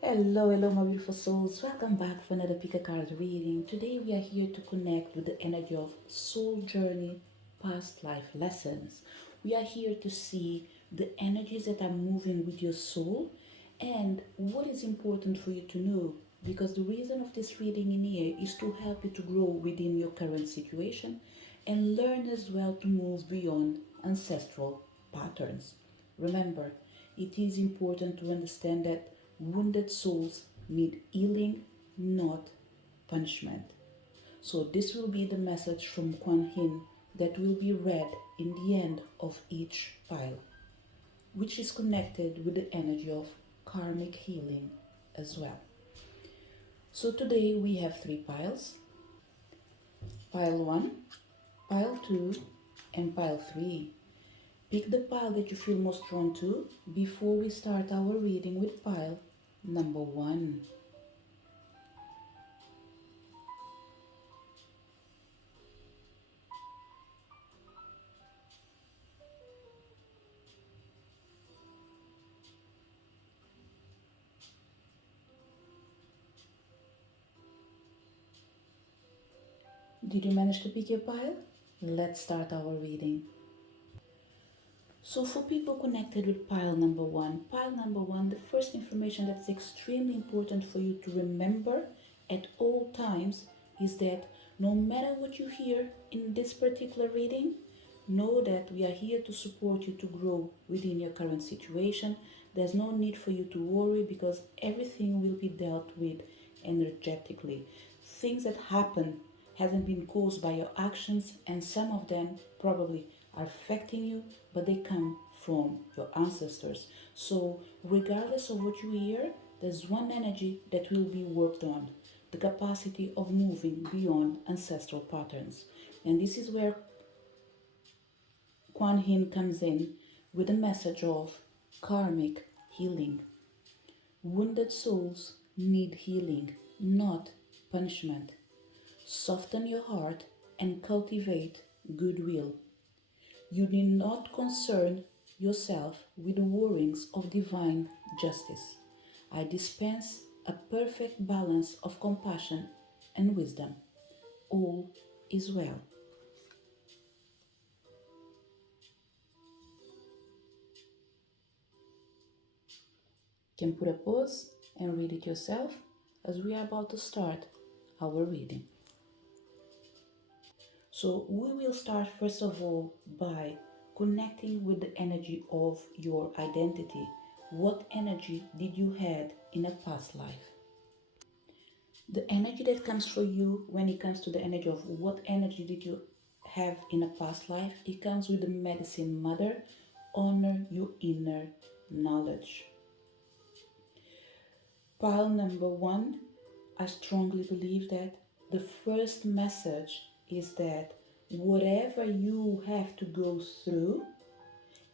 Hello, my beautiful souls. Welcome back for another pick a card reading. Today we are here to connect with the energy of soul journey, past life lessons. We are here to see the energies that are moving with your soul and what is important for you to know. Because the reason of this reading in here is to help you to grow within your current situation and learn as well to move beyond ancestral patterns. Remember, it is important to understand that wounded souls need healing, not punishment. So, this will be the message from Kuan Yin that will be read in the end of each pile, which is connected with the energy of karmic healing as well. So, today we have three piles: pile 1, pile 2, and pile 3. Pick the pile that you feel most drawn to before we start our reading with pile number 1. Did you manage to pick your pile? Let's start our reading. So, for people connected with pile number one, the first information that's extremely important for you to remember at all times is that no matter what you hear in this particular reading, know that we are here to support you to grow within your current situation. There's no need for you to worry because everything will be dealt with energetically. Things that happen hasn't been caused by your actions, and some of them probably are affecting you, but they come from your ancestors. So, regardless of what you hear, there's one energy that will be worked on: the capacity of moving beyond ancestral patterns. And this is where Kuan Yin comes in with a message of karmic healing. Wounded souls need healing, not punishment. Soften your heart and cultivate goodwill. You need not concern yourself with the worrings of divine justice. I dispense a perfect balance of compassion and wisdom. All is well. You can put a pause and read it yourself as we are about to start our reading. So, we will start first of all by connecting with the energy of your identity. What energy did you had in a past life? The energy that comes for you when it comes to the energy of what energy did you have in a past life, it comes with the medicine mother. Honor your inner knowledge. Pile number 1, I strongly believe that the first message is that whatever you have to go through,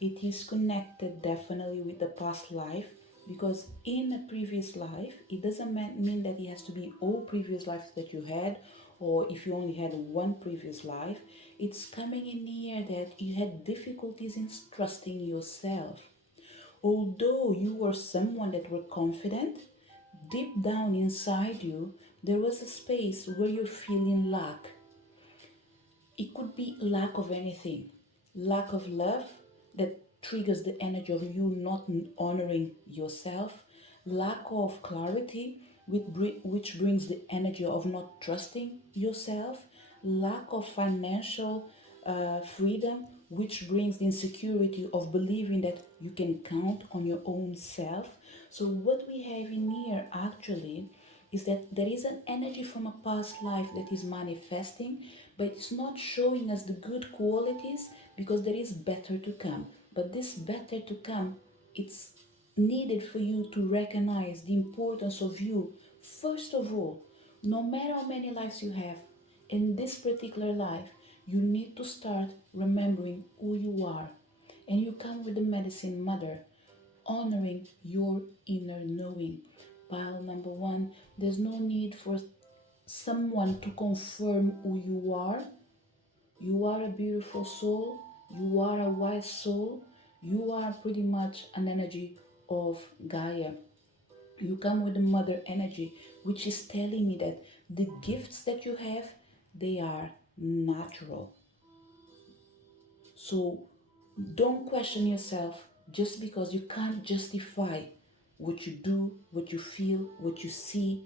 it is connected definitely with the past life, because in a previous life, it doesn't mean that it has to be all previous lives that you had, or if you only had one previous life. It's coming in here that you had difficulties in trusting yourself. Although you were someone that were confident, deep down inside you, there was a space where you're feeling lack. It could be lack of anything: lack of love that triggers the energy of you not honoring yourself, lack of clarity, which brings the energy of not trusting yourself, lack of financial freedom, which brings the insecurity of believing that you can count on your own self. So, what we have in here actually is that there is an energy from a past life that is manifesting, but it's not showing us the good qualities because there is better to come. But this better to come, it's needed for you to recognize the importance of you. First of all, no matter how many lives you have, in this particular life, you need to start remembering who you are. And you come with the medicine mother, honoring your inner knowing. Pile number 1, there's no need for someone to confirm who you are. You are a beautiful soul, you are a wise soul, you are pretty much an energy of Gaia. You come with the mother energy, which is telling me that the gifts that you have, they are natural. So don't question yourself just because you can't justify what you do, what you feel, what you see.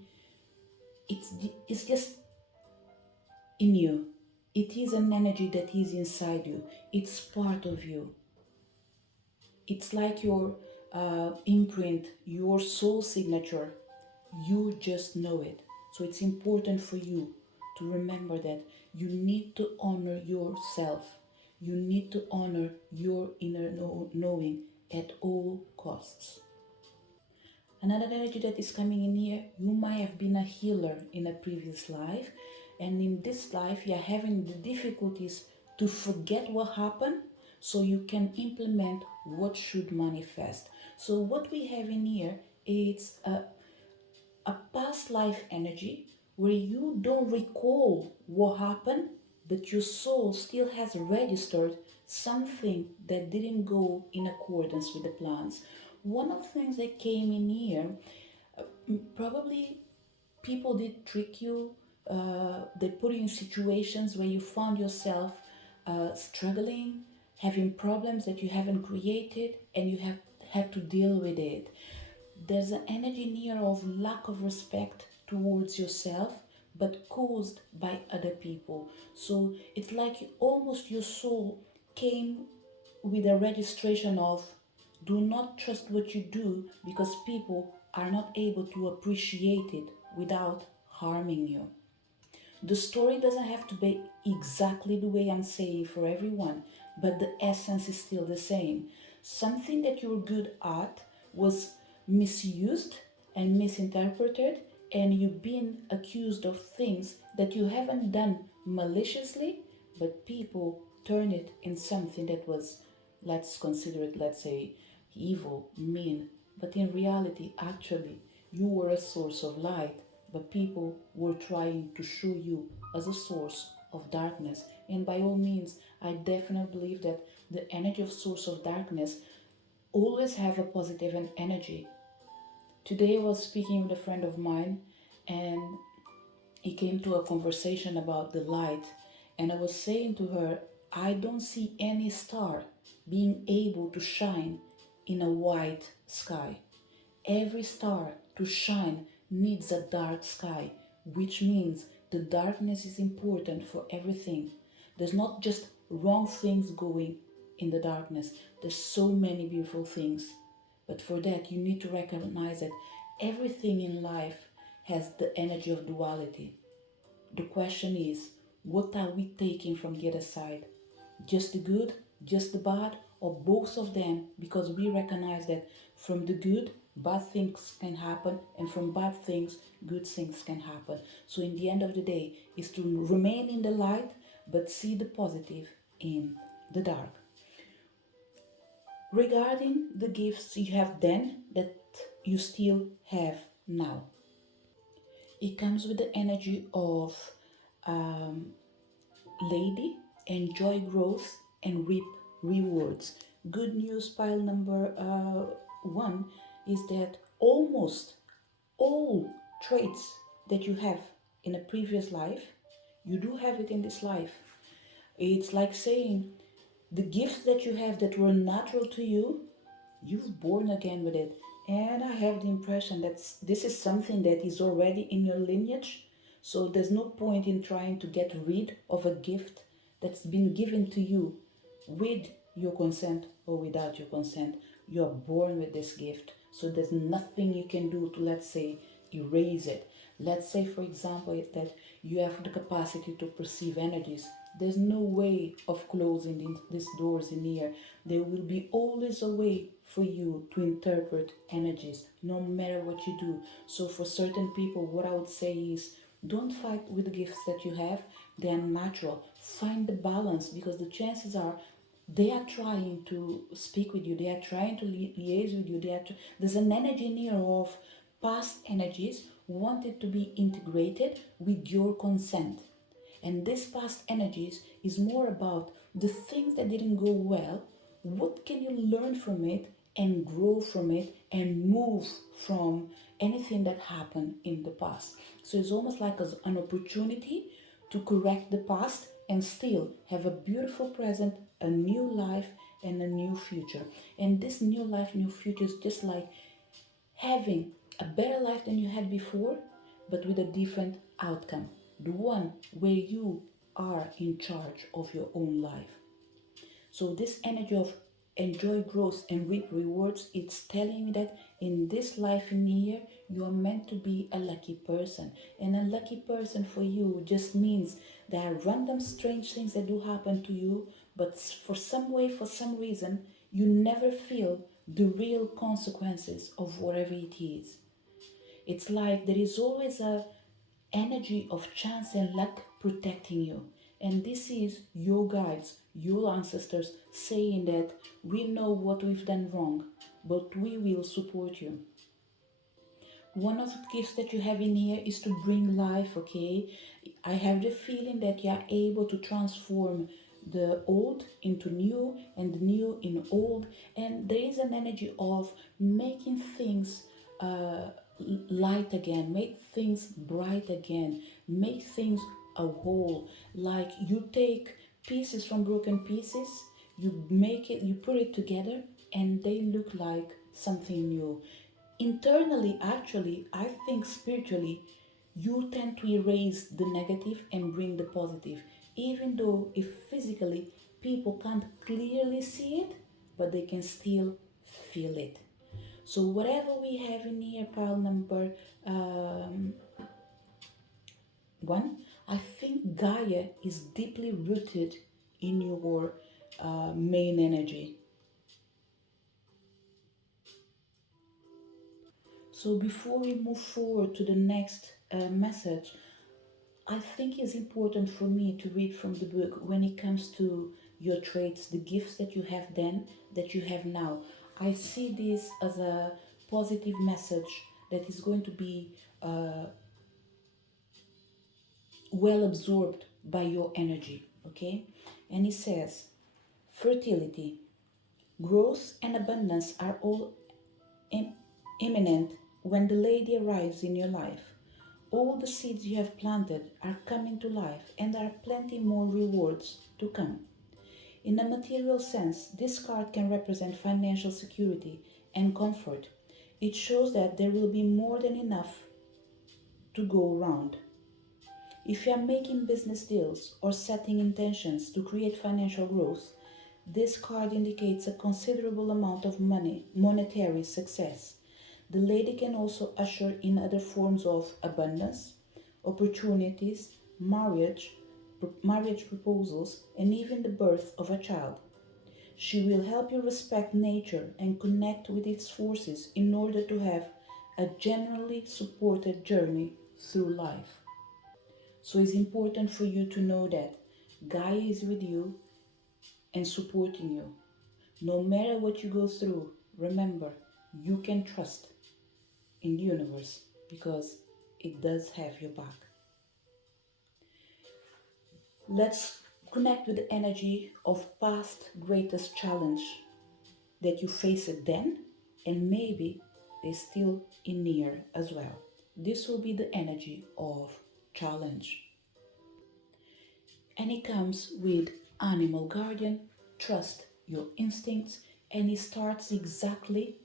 It's just in you. It is an energy that is inside you. It's part of you. It's like your imprint, your soul signature. You just know it. So it's important for you to remember that you need to honor yourself. You need to honor your inner knowing at all costs. Another energy that is coming in here, you might have been a healer in a previous life, and in this life, you're having the difficulties to forget what happened so you can implement what should manifest. So, what we have in here is a past life energy where you don't recall what happened, but your soul still has registered something that didn't go in accordance with the plans. One of the things that came in here, probably people did trick you, they put you in situations where you found yourself struggling, having problems that you haven't created, and you have had to deal with it. There's an energy near of lack of respect towards yourself, but caused by other people. So it's like almost your soul came with a registration of do not trust what you do because people are not able to appreciate it without harming you. The story doesn't have to be exactly the way I'm saying for everyone, but the essence is still the same. Something that you're good at was misused and misinterpreted, and you've been accused of things that you haven't done maliciously, but people turn it in something that was, let's consider it, let's say, evil, mean. But in reality, actually, you were a source of light, but people were trying to show you as a source of darkness. And by all means, I definitely believe that the energy of source of darkness always have a positive energy. Today I was speaking with a friend of mine, and he came to a conversation about the light, and I was saying to her, I don't see any star being able to shine in a white sky. Every star to shine needs a dark sky, which means the darkness is important for everything. There's not just wrong things going in the darkness, there's so many beautiful things. But for that, you need to recognize that everything in life has the energy of duality. The question is, what are we taking from the other side? Just the good, just the bad, or both of them? Because we recognize that from the good, bad things can happen, and from bad things, good things can happen. So, in the end of the day, is to remain in the light but see the positive in the dark. Regarding the gifts you have then that you still have now, it comes with the energy of um, lady, enjoy growth and reap rewards. Good news pile number one is that almost all traits that you have in a previous life, you do have it in this life. It's like saying the gifts that you have that were natural to you, you've born again with it. And I have the impression that this is something that is already in your lineage. So there's no point in trying to get rid of a gift that's been given to you with your consent or without your consent. You're born with this gift. So there's nothing you can do to, let's say, erase it. Let's say, for example, that you have the capacity to perceive energies. There's no way of closing these doors in here. There will be always a way for you to interpret energies, no matter what you do. So, for certain people, what I would say is don't fight with the gifts that you have, they are natural. Find the balance because the chances are they are trying to speak with you, they are trying to liaise with you. There's an energy in here of past energies wanted to be integrated with your consent. And this past energies is more about the things that didn't go well. What can you learn from it and grow from it and move from anything that happened in the past. So it's almost like an opportunity to correct the past and still have a beautiful present, a new life, and a new future. And this new life, new future is just like having a better life than you had before, but with a different outcome. The one where you are in charge of your own life. So this energy of enjoy growth and reap rewards, it's telling me that in this life in here, you are meant to be a lucky person. And a lucky person for you just means there are random strange things that do happen to you, but for some way, for some reason, you never feel the real consequences of whatever it is. It's like there is always a energy of chance and luck protecting you. And this is your guides, your ancestors saying that we know what we've done wrong, but we will support you. One of the gifts that you have in here is to bring life, okay? I have the feeling that you are able to transform the old into new and the new in old, and there is an energy of making things uh, light again, make things bright again, make things a whole. Like you take pieces from broken pieces, you make it, you put it together, and they look like something new. Internally, actually, I think spiritually, you tend to erase the negative and bring the positive, even though if physically people can't clearly see it, but they can still feel it. So whatever we have in here, pile number um, one, I think Gaia is deeply rooted in your main energy. So before we move forward to the next message, I think it's important for me to read from the book when it comes to your traits, the gifts that you have then, that you have now. I see this as a positive message that is going to be uh, well absorbed by your energy, okay? And it says, fertility, growth, and abundance are all im- imminent when the lady arrives in your life. All the seeds you have planted are coming to life, and there are plenty more rewards to come. In a material sense, this card can represent financial security and comfort. It shows that there will be more than enough to go around. If you are making business deals or setting intentions to create financial growth, this card indicates a considerable amount of money, monetary success. The lady can also usher in other forms of abundance, opportunities, marriage proposals, and even the birth of a child. She will help you respect nature and connect with its forces in order to have a generally supported journey through life. So it's important for you to know that Gaia is with you and supporting you. No matter what you go through, remember, you can trust in the universe because it does have your back. Let's connect with the energy of past greatest challenge that you faced then and maybe is still in near as well. This will be the energy of challenge. And it comes with animal guardian, trust your instincts, and it starts exactly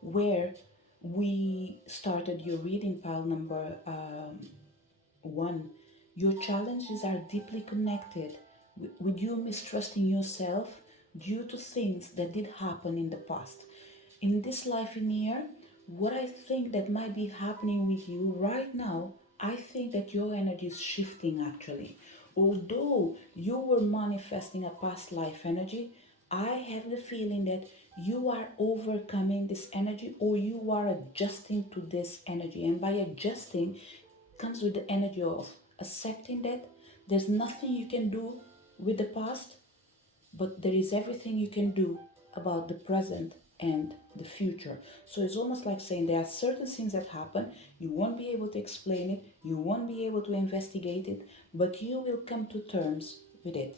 where we started your reading pile number one. Your challenges are deeply connected with you mistrusting yourself due to things that did happen in the past. In this life in here, what I think that might be happening with you right now, I think that your energy is shifting actually. Although you were manifesting a past life energy, I have the feeling that you are overcoming this energy or you are adjusting to this energy. And by adjusting, comes with the energy of accepting that there's nothing you can do with the past, but there is everything you can do about the present and the future. So it's almost like saying there are certain things that happen, you won't be able to explain it, you won't be able to investigate it, but you will come to terms with it.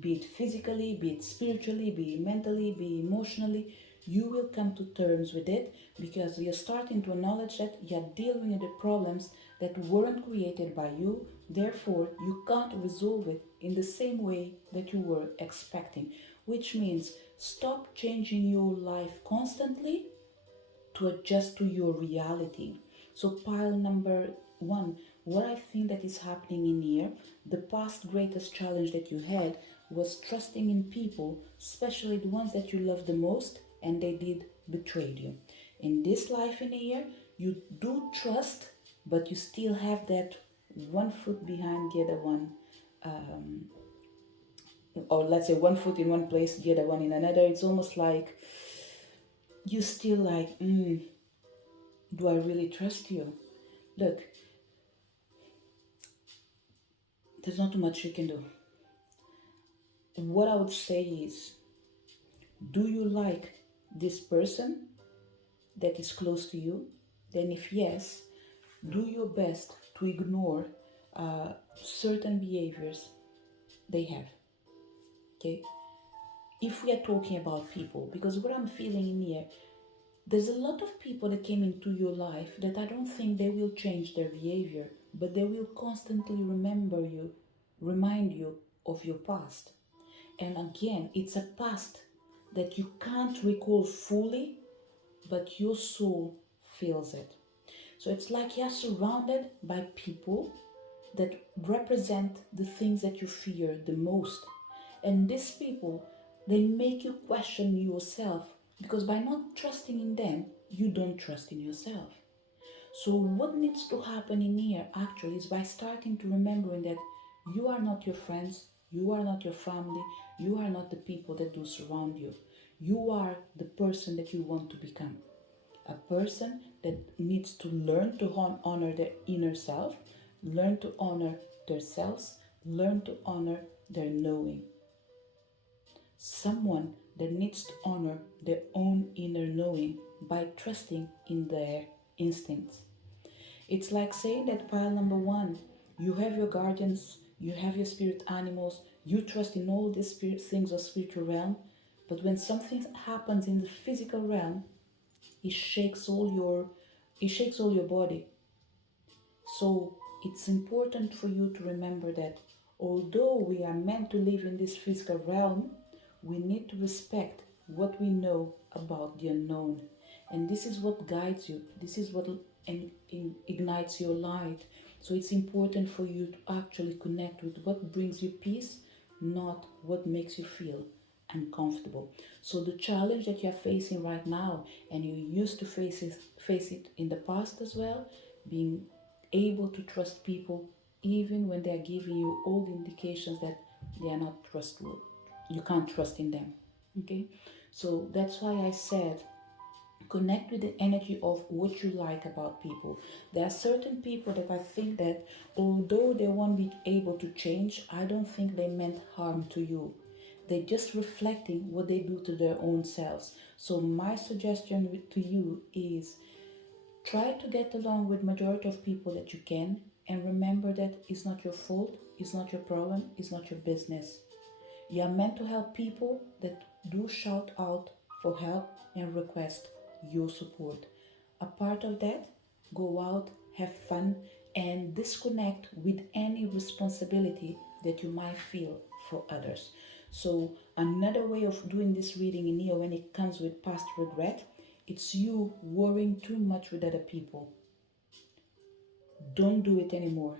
Be it physically, be it spiritually, be it mentally, be it emotionally, You will come to terms with it because you're starting to acknowledge that you're dealing with the problems that weren't created by you. Therefore, you can't resolve it in the same way that you were expecting, which means stop changing your life constantly to adjust to your reality. So, pile number one, what I think that is happening in here, the past greatest challenge that you had was trusting in people, especially the ones that you love the most, and they did betray you. In this life in here, you do trust, but you still have that one foot behind the other one, um, or let's say one foot in one place, the other one in another. It's almost like you still like, do I really trust you? Look, there's not too much you can do. What I would say is, do you like this person that is close to you? Then, if yes, do your best to ignore certain behaviors they have. Okay? If we are talking about people, because what I'm feeling in here, there's a lot of people that came into your life that I don't think they will change their behavior, but they will constantly remind you of your past. And again, it's a past that you can't recall fully, but your soul feels it. So it's like you're surrounded by people that represent the things that you fear the most. And these people, they make you question yourself because by not trusting in them, you don't trust in yourself. So what needs to happen in here actually is by starting to remembering that you are not your friends, you are not your family, you are not the people that do surround you. You are the person that you want to become. A person that needs to learn to honor their inner self, learn to honor their selves, learn to honor their knowing. Someone that needs to honor their own inner knowing by trusting in their instincts. It's like saying that pile number one, you have your guardians, you have your spirit animals, you trust in all these spirit things of spiritual realm, but when something happens in the physical realm, it shakes all your it shakes all your body. So it's important for you to remember that although we are meant to live in this physical realm, we need to respect what we know about the unknown. And this is what guides you, this is what ignites your light. So it's important for you to actually connect with what brings you peace, not what makes you feel uncomfortable. So the challenge that you're facing right now, and you used to face it in the past as well, being able to trust people even when they're giving you all the indications that they are not trustworthy. You can't trust in them. Okay? So that's why I said connect with the energy of what you like about people. There are certain people that I think that although they won't be able to change, I don't think they meant harm to you. They're just reflecting what they do to their own selves. So my suggestion to you is try to get along with majority of people that you can, and remember that it's not your fault, it's not your problem, it's not your business. You are meant to help people that do shout out for help and request your support. A part of that, go out, have fun, and disconnect with any responsibility that you might feel for others. So, another way of doing this reading in here when it comes with past regret, it's you worrying too much with other people. Don't do it anymore.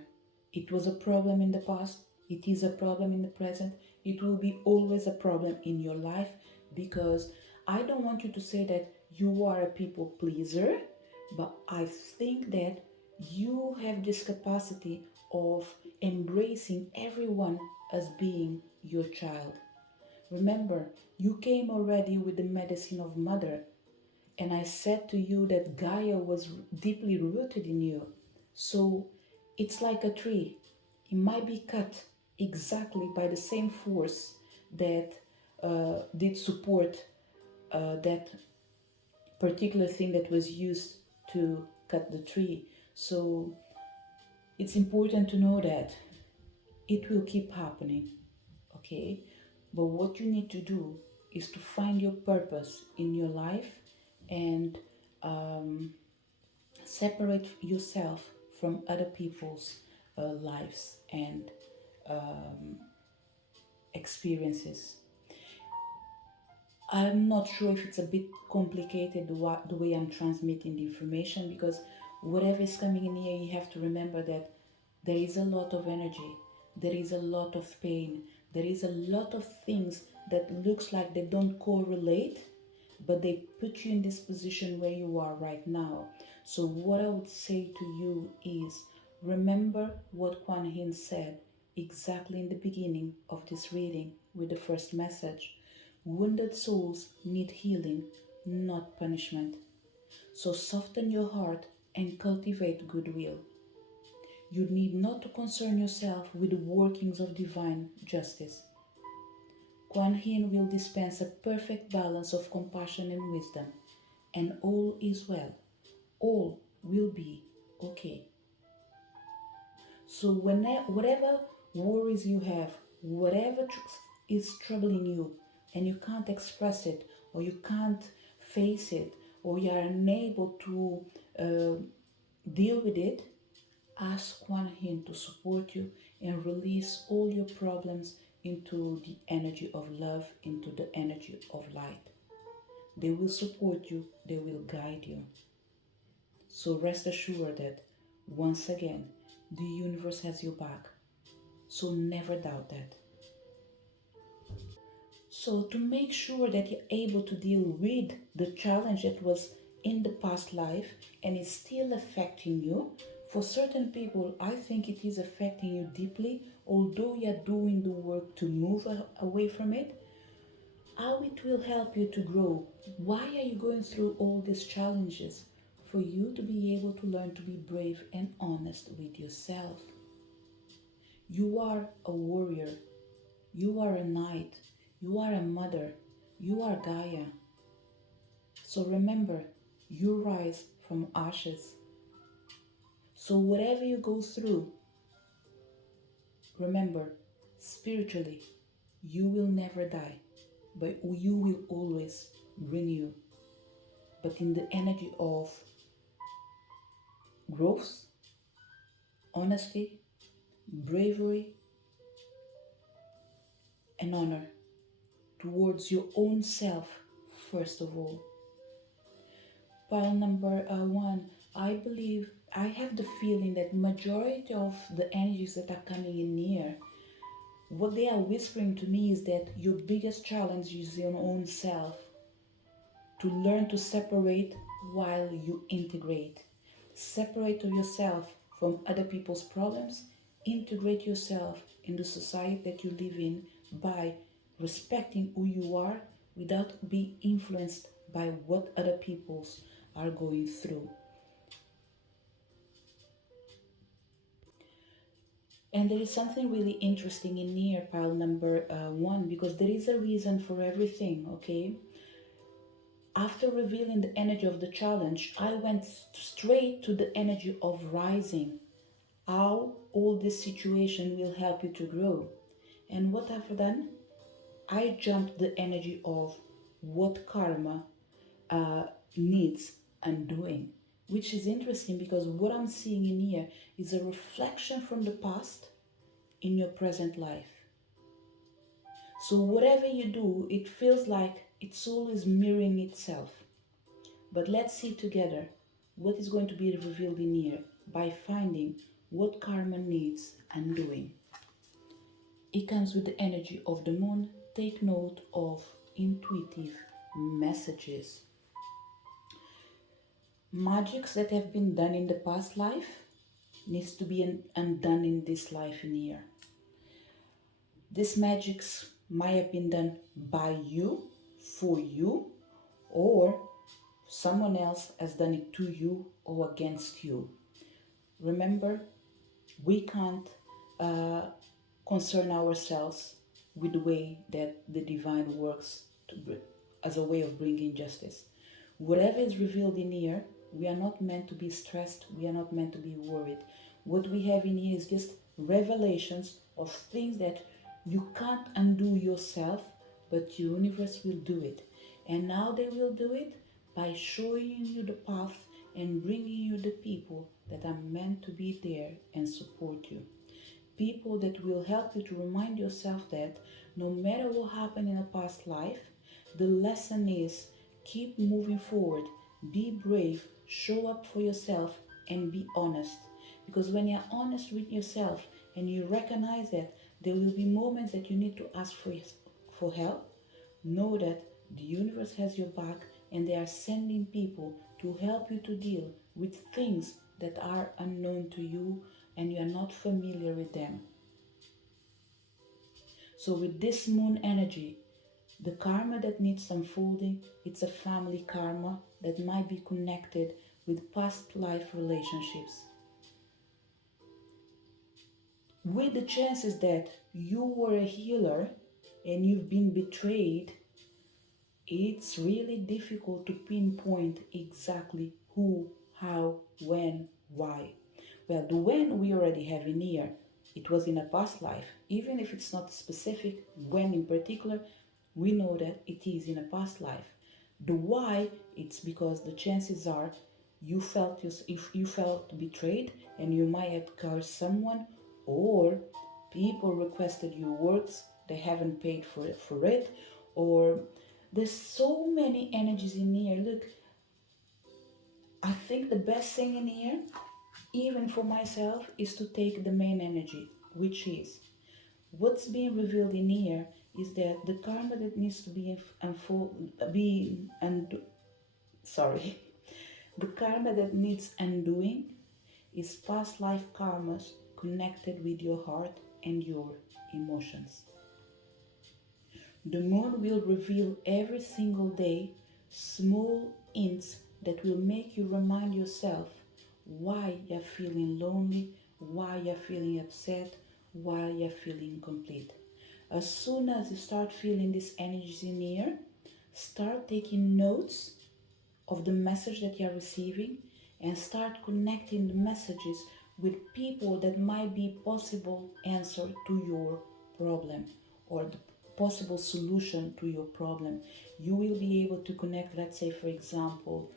It was a problem in the past, it is a problem in the present, it will be always a problem in your life because I don't want you to say that you are a people pleaser, but I think that you have this capacity of embracing everyone as being your child. Remember, you came already with the medicine of mother, and I said to you that Gaia was deeply rooted in you. So it's like a tree. It might be cut exactly by the same force that did support that particular thing that was used to cut the tree. So it's important to know that it will keep happening, okay? But what you need to do is to find your purpose in your life and um, separate yourself from other people's lives and um, experiences. I'm not sure if it's a bit complicated the way I'm transmitting the information, because whatever is coming in here, you have to remember that there is a lot of energy, there is a lot of pain, there is a lot of things that looks like they don't correlate, but they put you in this position where you are right now. So what I would say to you is, remember what Kuan Yin said exactly in the beginning of this reading with the first message. Wounded souls need healing, not punishment. So soften your heart and cultivate goodwill. You need not to concern yourself with the workings of divine justice. Kuan Yin will dispense a perfect balance of compassion and wisdom, and all is well. All will be okay. So whatever worries you have, whatever is troubling you, and you can't express it, or you can't face it, or you are unable to uh, deal with it, ask Kuan Yin to support you and release all your problems into the energy of love, into the energy of light. They will support you, they will guide you. So rest assured that, once again, the universe has your back. So never doubt that. So to make sure that you're able to deal with the challenge that was in the past life and is still affecting you, for certain people, I think it is affecting you deeply, although you're doing the work to move away from it. How it will help you to grow. Why are you going through all these challenges? For you to be able to learn to be brave and honest with yourself. You are a warrior. You are a knight. You are a mother. You are Gaia. So remember, you rise from ashes. So whatever you go through, remember, spiritually, you will never die, but you will always renew. But in the energy of growth, honesty, bravery, and honor towards your own self, first of all. Pile number one, I believe, I have the feeling that majority of the energies that are coming in here, what they are whispering to me is that your biggest challenge is your own self. To learn to separate while you integrate. Separate yourself from other people's problems, integrate yourself in the society that you live in by respecting who you are without being influenced by what other people's are going through. And there is something really interesting in here, pile number one, because there is a reason for everything, okay? After revealing the energy of the challenge, I went straight to the energy of rising. How all this situation will help you to grow. And what I've done, I jumped the energy of what karma uh, needs undoing, which is interesting because what I'm seeing in here is a reflection from the past in your present life. So whatever you do, it feels like it's always mirroring itself. But let's see together what is going to be revealed in here by finding what karma needs undoing. It comes with the energy of the moon. Take note of intuitive messages. Magics that have been done in the past life needs to be undone in this life in here. These magics might have been done by you, for you, or someone else has done it to you or against you. Remember, we can't uh, concern ourselves with the way that the divine works as a way of bringing justice. Whatever is revealed in here, we are not meant to be stressed, we are not meant to be worried. What we have in here is just revelations of things that you can't undo yourself, but universe will do it. And now they will do it by showing you the path and bringing you the people that are meant to be there and support you. People that will help you to remind yourself that no matter what happened in a past life, the lesson is keep moving forward, be brave, show up for yourself, and be honest. Because when you're honest with yourself and you recognize that there will be moments that you need to ask for help, know that the universe has your back and they are sending people to help you to deal with things that are unknown to you and you are not familiar with them. So, with this moon energy, the karma that needs unfolding, it's a family karma that might be connected with past life relationships. With the chances that you were a healer and you've been betrayed, it's really difficult to pinpoint exactly who, how, when, why. Well, the when we already have in here. It was in a past life. Even if it's not specific when in particular, we know that it is in a past life. The why, it's because the chances are if you felt betrayed and you might have cursed someone, or people requested your works, they haven't paid for it, or there's so many energies in here. Look, I think the best thing in here, even for myself, is to take the main energy, which is what's being revealed in here is that the karma that needs to be sorry, the karma that needs undoing is past life karmas connected with your heart and your emotions. The moon will reveal every single day small hints that will make you remind yourself why you're feeling lonely, why you're feeling upset, why you're feeling incomplete. As soon as you start feeling these energies in here, start taking notes of the message that you're receiving and start connecting the messages with people that might be possible answer to your problem or the possible solution to your problem. You will be able to connect, let's say for example,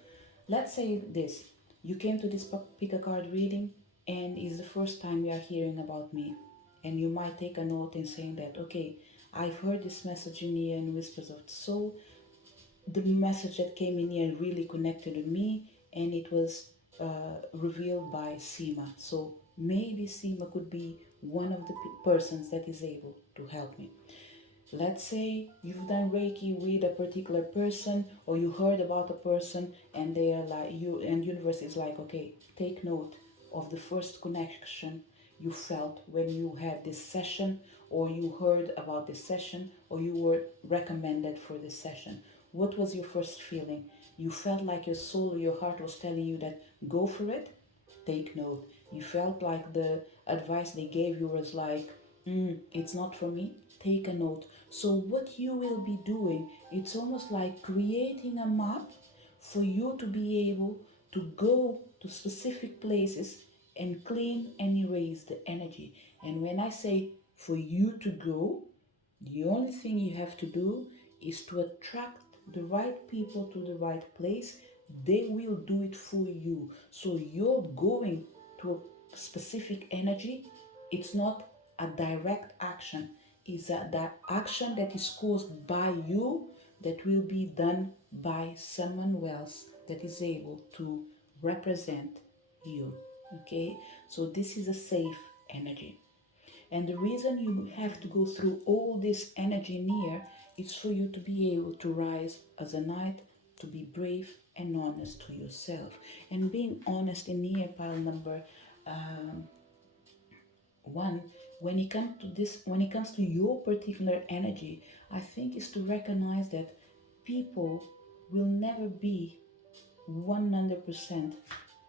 let's say this, you came to this pick a card reading and it's the first time you are hearing about me, and you might take a note in saying that, okay, I've heard this message in here in Whispers of the Soul. The message that came in here really connected with me, and it was revealed by Seema. So maybe Seema could be one of the persons that is able to help me. Let's say you've done Reiki with a particular person, or you heard about a person and they are like you, and universe is like, okay, take note of the first connection you felt when you had this session, or you heard about this session, or you were recommended for this session. What was your first feeling? You felt like your soul or your heart was telling you that go for it? Take note. You felt like the advice they gave you was like, it's not for me? Take a note. So what you will be doing, it's almost like creating a map for you to be able to go to specific places and clean and erase the energy. And when I say for you to go, the only thing you have to do is to attract the right people to the right place. They will do it for you. So you're going to a specific energy. It's not a direct action. It's that action that is caused by you that will be done by someone else that is able to represent you. Okay? So this is a safe energy. And the reason you have to go through all this energy in here is for you to be able to rise as a knight, to be brave and honest to yourself. And being honest in here, pile number one, when it comes to your particular energy, I think is to recognize that people will never be 100%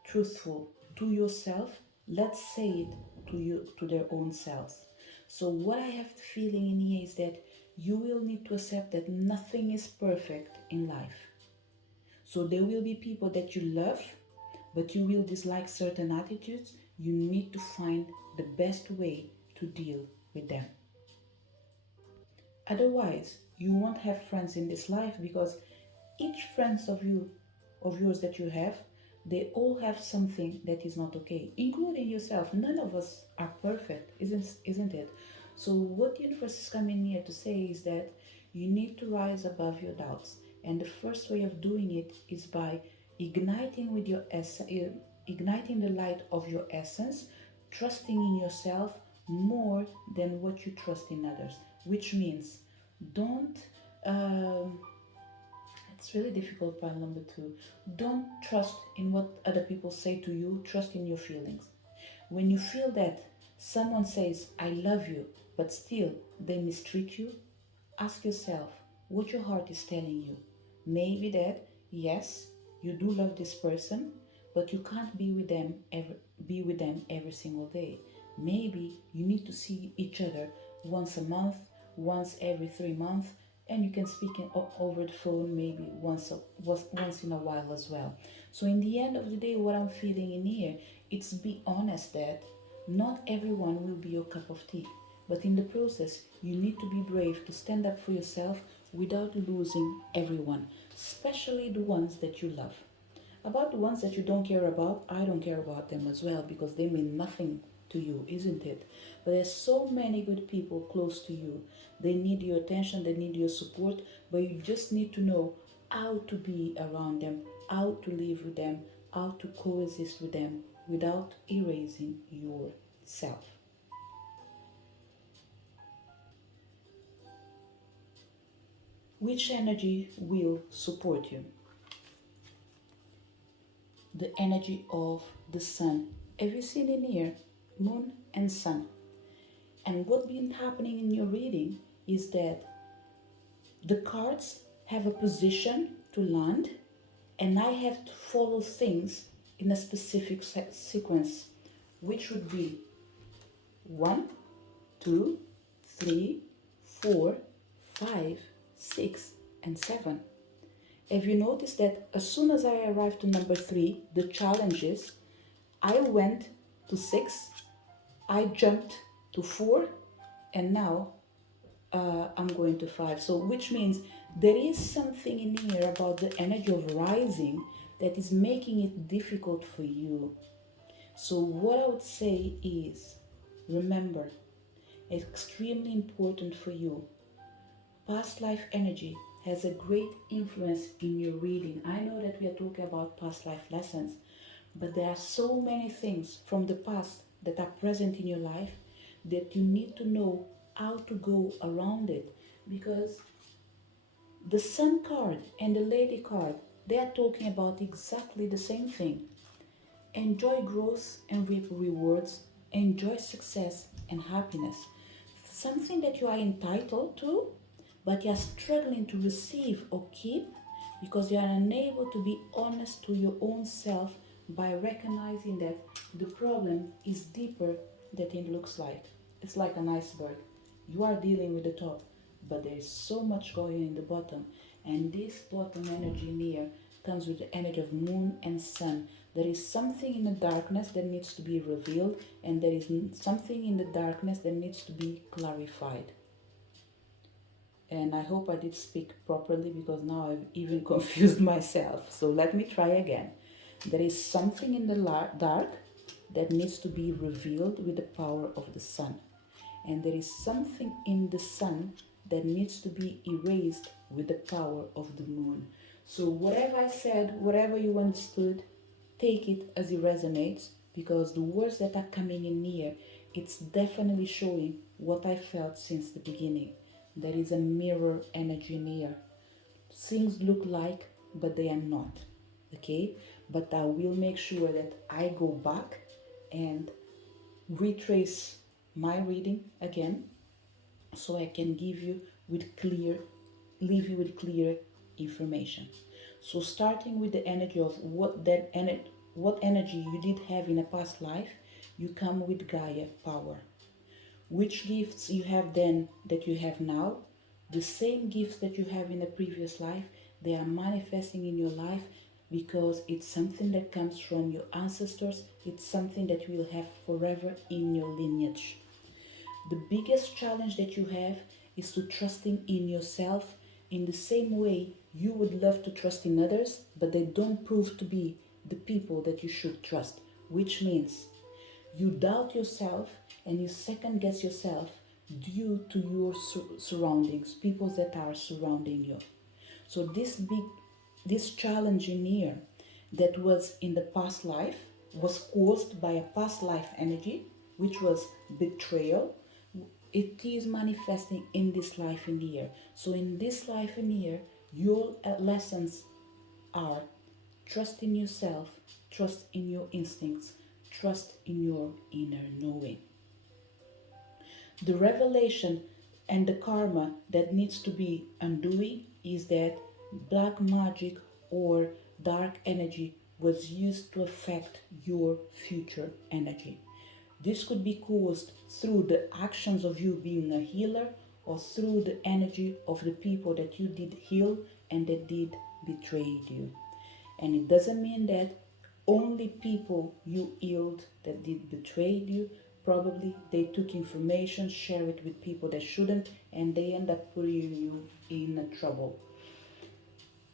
truthful to yourself. Let's say it to you, to their own selves. So what I have the feeling in here is that you will need to accept that nothing is perfect in life. So there will be people that you love, but you will dislike certain attitudes. You need to find the best way to deal with them. Otherwise, you won't have friends in this life, because each friends of yours that you have, they all have something that is not okay, including yourself. None of us are perfect, isn't it? So what the universe is coming here to say is that you need to rise above your doubts, and the first way of doing it is by igniting with your igniting the light of your essence, trusting in yourself more than what you trust in others. Which means, don't um, it's really difficult, part number two. Don't trust in what other people say to you, trust in your feelings. When you feel that someone says, I love you, but still they mistreat you, ask yourself what your heart is telling you. Maybe that, yes, you do love this person, but you can't be with them every single day. Maybe you need to see each other once a month, once every 3 months, and you can speak over the phone maybe once in a while as well. So in the end of the day, what I'm feeling in here, it's be honest that not everyone will be your cup of tea. But in the process, you need to be brave to stand up for yourself without losing everyone, especially the ones that you love. About the ones that you don't care about, I don't care about them as well, because they mean nothing to you, isn't it? But there's so many good people close to you. They need your attention, they need your support, but you just need to know how to be around them, how to live with them, how to coexist with them without erasing yourself. Which energy will support you? The energy of the sun. Have you seen in here moon and sun? And what been happening in your reading is that the cards have a position to land, and I have to follow things in a specific sequence, which would be 1, 2, 3, 4, 5, 6, and 7. Have you noticed that as soon as I arrived to number 3, the challenges, I went to 6, I jumped to 4, and now I'm going to 5. So, which means there is something in here about the energy of rising that is making it difficult for you. So, what I would say is, remember, it's extremely important for you. Past life energy has a great influence in your reading. I know that we are talking about past life lessons, but there are so many things from the past that are present in your life that you need to know how to go around it, because the sun card and the lady card, they are talking about exactly the same thing. Enjoy growth and reap rewards, enjoy success and happiness. Something that you are entitled to, but you are struggling to receive or keep because you are unable to be honest to your own self by recognizing that the problem is deeper than it looks like. It's like an iceberg. You are dealing with the top, but there is so much going in the bottom. And this bottom energy near comes with the energy of moon and sun. There is something in the darkness that needs to be revealed, and there is something in the darkness that needs to be clarified. And I hope I did speak properly, because now I've even confused myself. So let me try again. There is something in the dark that needs to be revealed with the power of the sun. And there is something in the sun that needs to be erased with the power of the moon. So whatever I said, whatever you understood, take it as it resonates, because the words that are coming in here, it's definitely showing what I felt since the beginning. There is a mirror energy in here. Things look like, but they are not. Okay? But I will make sure that I go back and retrace my reading again, so I can leave you with clear information. So starting with the energy of what energy you did have in a past life, you come with Gaia power. Which gifts you have then that you have now, the same gifts that you have in a previous life, they are manifesting in your life, because it's something that comes from your ancestors. It's something that you will have forever in your lineage. The biggest challenge that you have is to trusting in yourself in the same way you would love to trust in others, but they don't prove to be the people that you should trust, which means you doubt yourself and you second guess yourself due to your surroundings, people that are surrounding you. So this challenging year that was in the past life was caused by a past life energy, which was betrayal. It is manifesting in this life in the year. So in this life in the year, your lessons are trust in yourself, trust in your instincts, trust in your inner knowing. The revelation and the karma that needs to be undoing is that black magic or dark energy was used to affect your future energy. This could be caused through the actions of you being a healer or through the energy of the people that you did heal and that did betray you. And it doesn't mean that only people you healed that did betray you, probably they took information, share it with people that shouldn't, and they end up putting you in trouble.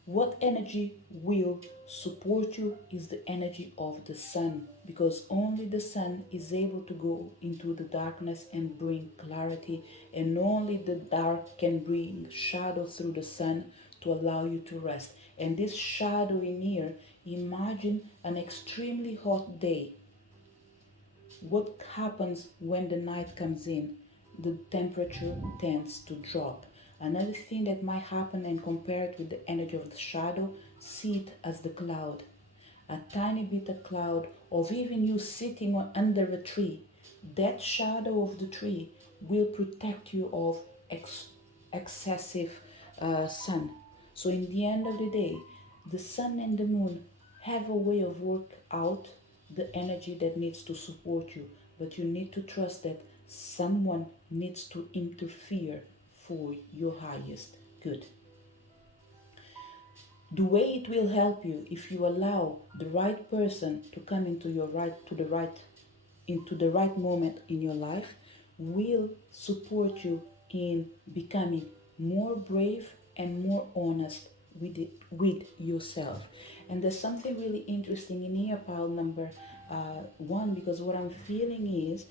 What energy will support you is the energy of the sun, because only the sun is able to go into the darkness and bring clarity, and only the dark can bring shadow through the sun to allow you to rest. And this shadow in here, imagine an extremely hot day. What happens when the night comes in? The temperature tends to drop. Another thing that might happen, and compare it with the energy of the shadow, see it as the cloud. A tiny bit of cloud, or even you sitting under a tree. That shadow of the tree will protect you of excessive sun. So in the end of the day, the sun and the moon have a way of work out the energy that needs to support you, but you need to trust that someone needs to interfere for your highest good. The way it will help you, if you allow the right person to come into your right to the right into the right moment in your life, will support you in becoming more brave and more honest with yourself. And there's something really interesting in here, pile number one, because what I'm feeling is,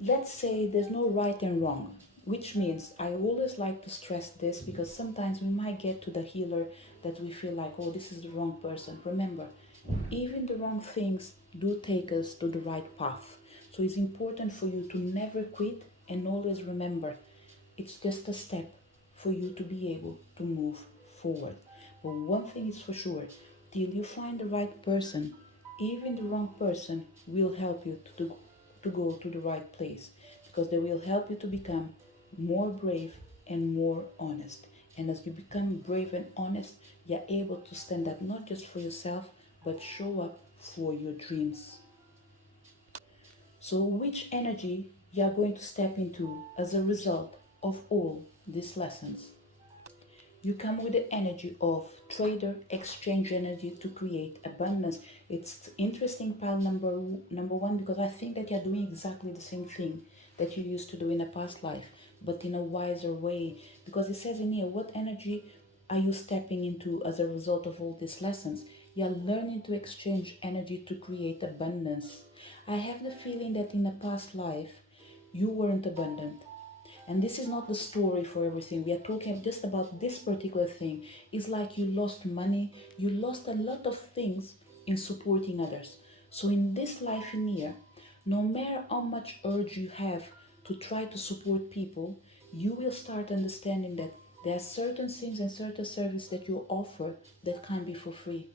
let's say there's no right and wrong, which means I always like to stress this, because sometimes we might get to the healer that we feel like, oh, this is the wrong person. Remember, even the wrong things do take us to the right path. So it's important for you to never quit and always remember it's just a step for you to be able to move forward. But one thing is for sure, till you find the right person, even the wrong person will help you to go to the right place, because they will help you to become more brave and more honest. And as you become brave and honest, you're able to stand up not just for yourself, but show up for your dreams. So, which energy you are going to step into as a result of all these lessons? You come with the energy of trader, exchange energy to create abundance. It's interesting, pile number one, because I think that you're doing exactly the same thing that you used to do in a past life, but in a wiser way. Because it says in here, what energy are you stepping into as a result of all these lessons? You're learning to exchange energy to create abundance. I have the feeling that in a past life, you weren't abundant. And this is not the story for everything. We are talking just about this particular thing. It's like you lost money, you lost a lot of things in supporting others. So in this life in here, no matter how much urge you have to try to support people, you will start understanding that there are certain things and certain services that you offer that can't be for free.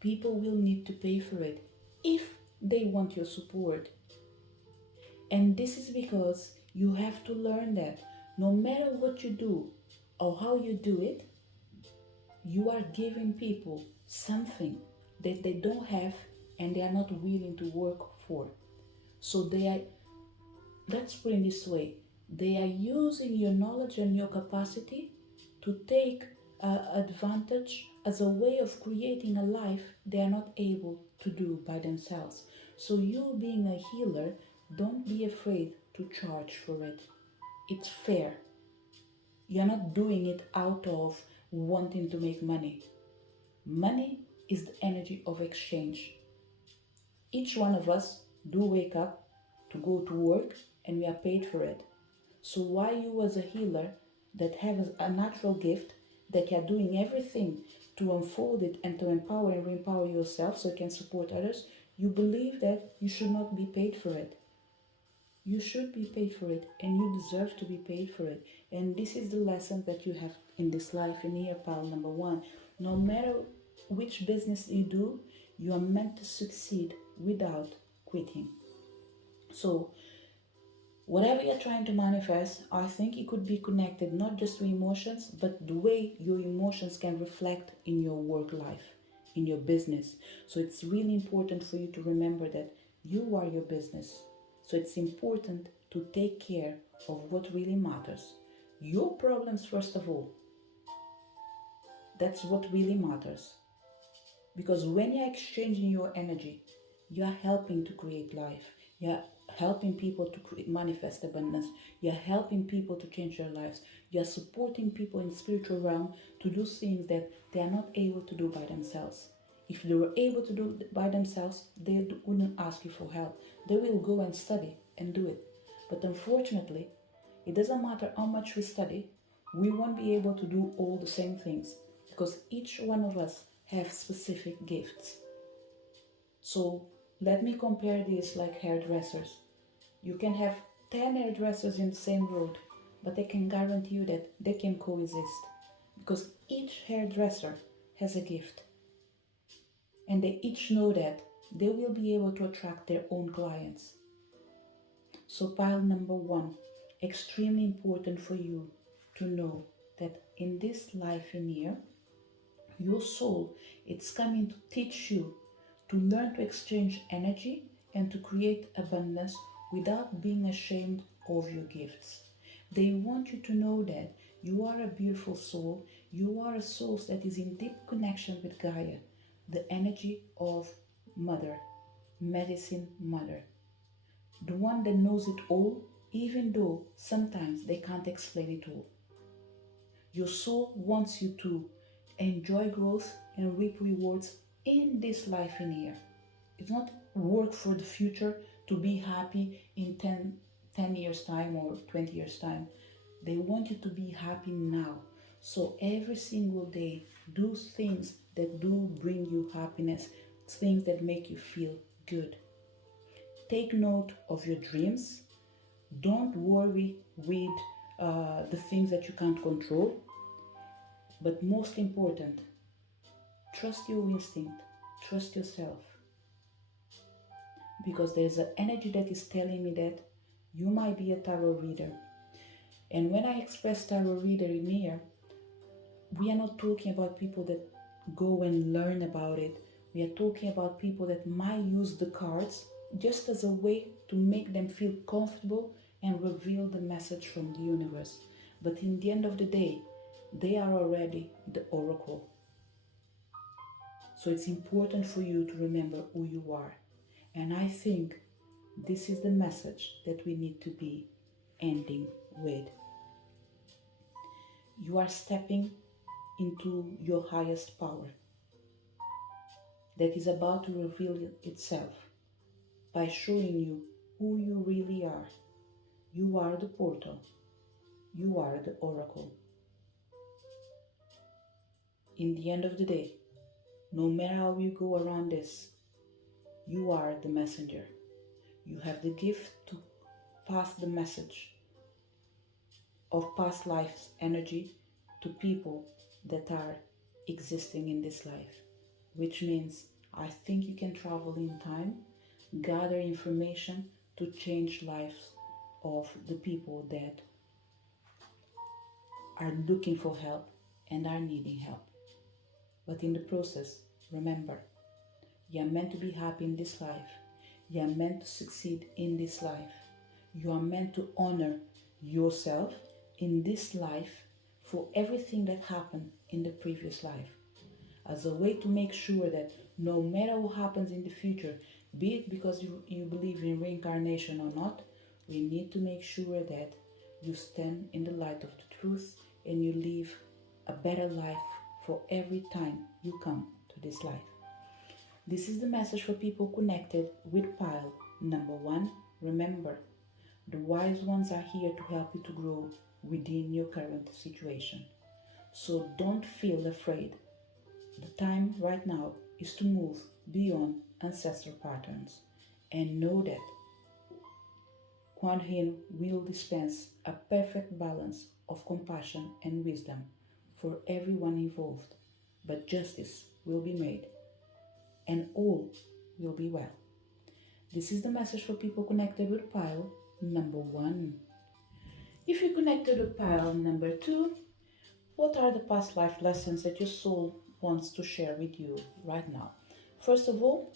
People will need to pay for it if they want your support. And this is because you have to learn that no matter what you do or how you do it, you are giving people something that they don't have and they are not willing to work for. So they are, let's put it this way, they are using your knowledge and your capacity to take advantage as a way of creating a life they are not able to do by themselves. So you being a healer, don't be afraid to charge for it. It's fair. You're not doing it out of wanting to make money. Money is the energy of exchange. Each one of us do wake up to go to work and we are paid for it. So why you as a healer that have a natural gift that you're doing everything to unfold it and to empower and re-empower yourself so you can support others, you believe that you should not be paid for it. You should be paid for it and you deserve to be paid for it. And this is the lesson that you have in this life in here, pal number one. No matter which business you do, you are meant to succeed without quitting. So whatever you're trying to manifest, I think it could be connected not just to emotions, but the way your emotions can reflect in your work life, in your business. So it's really important for you to remember that you are your business. So it's important to take care of what really matters. Your problems, first of all. That's what really matters. Because when you're exchanging your energy, you're helping to create life. You're helping people to manifest abundance. You're helping people to change their lives. You're supporting people in the spiritual realm to do things that they are not able to do by themselves. If they were able to do it by themselves, they wouldn't ask you for help. They will go and study and do it. But unfortunately, it doesn't matter how much we study, we won't be able to do all the same things because each one of us have specific gifts. So let me compare this like hairdressers. You can have 10 hairdressers in the same road, but I can guarantee you that they can coexist because each hairdresser has a gift and they each know that they will be able to attract their own clients. So pile number one, extremely important for you to know that in this life in here, your soul, it's coming to teach you to learn to exchange energy and to create abundance without being ashamed of your gifts. They want you to know that you are a beautiful soul. You are a soul that is in deep connection with Gaia, the energy of Mother, Medicine Mother, the one that knows it all, even though sometimes they can't explain it all. Your soul wants you to enjoy growth and reap rewards in this life in here. It's not work for the future to be happy in 10 years time or 20 years time. They want you to be happy now. So every single day, do things that do bring you happiness, things that make you feel good. Take note of your dreams. Don't worry with the things that you can't control. But most important, trust your instinct, trust yourself. Because there's an energy that is telling me that you might be a tarot reader. And when I express tarot reader in here, we are not talking about people that go and learn about it. We are talking about people that might use the cards just as a way to make them feel comfortable and reveal the message from the universe. But in the end of the day, they are already the oracle. So it's important for you to remember who you are. And I think this is the message that we need to be ending with. You are stepping into your highest power that is about to reveal itself by showing you who you really are. You are the portal. You are the oracle. In the end of the day, no matter how you go around this, you are the messenger. You have the gift to pass the message of past lives energy to people that are existing in this life, which means I think you can travel in time, gather information to change lives of the people that are looking for help and are needing help. But in the process, remember, you are meant to be happy in this life. You are meant to succeed in this life. You are meant to honor yourself in this life for everything that happened in the previous life, as a way to make sure that no matter what happens in the future, be it because you believe in reincarnation or not, we need to make sure that you stand in the light of the truth and you live a better life for every time you come to this life. This is the message for people connected with pile number one. Remember, the wise ones are here to help you to grow within your current situation. So don't feel afraid. The time right now is to move beyond ancestral patterns and know that Kuan Yin will dispense a perfect balance of compassion and wisdom for everyone involved, but justice will be made and all will be well. This is the message for people connected with pile number one. If you connected with pile number two, what are the past life lessons that your soul wants to share with you right now? First of all,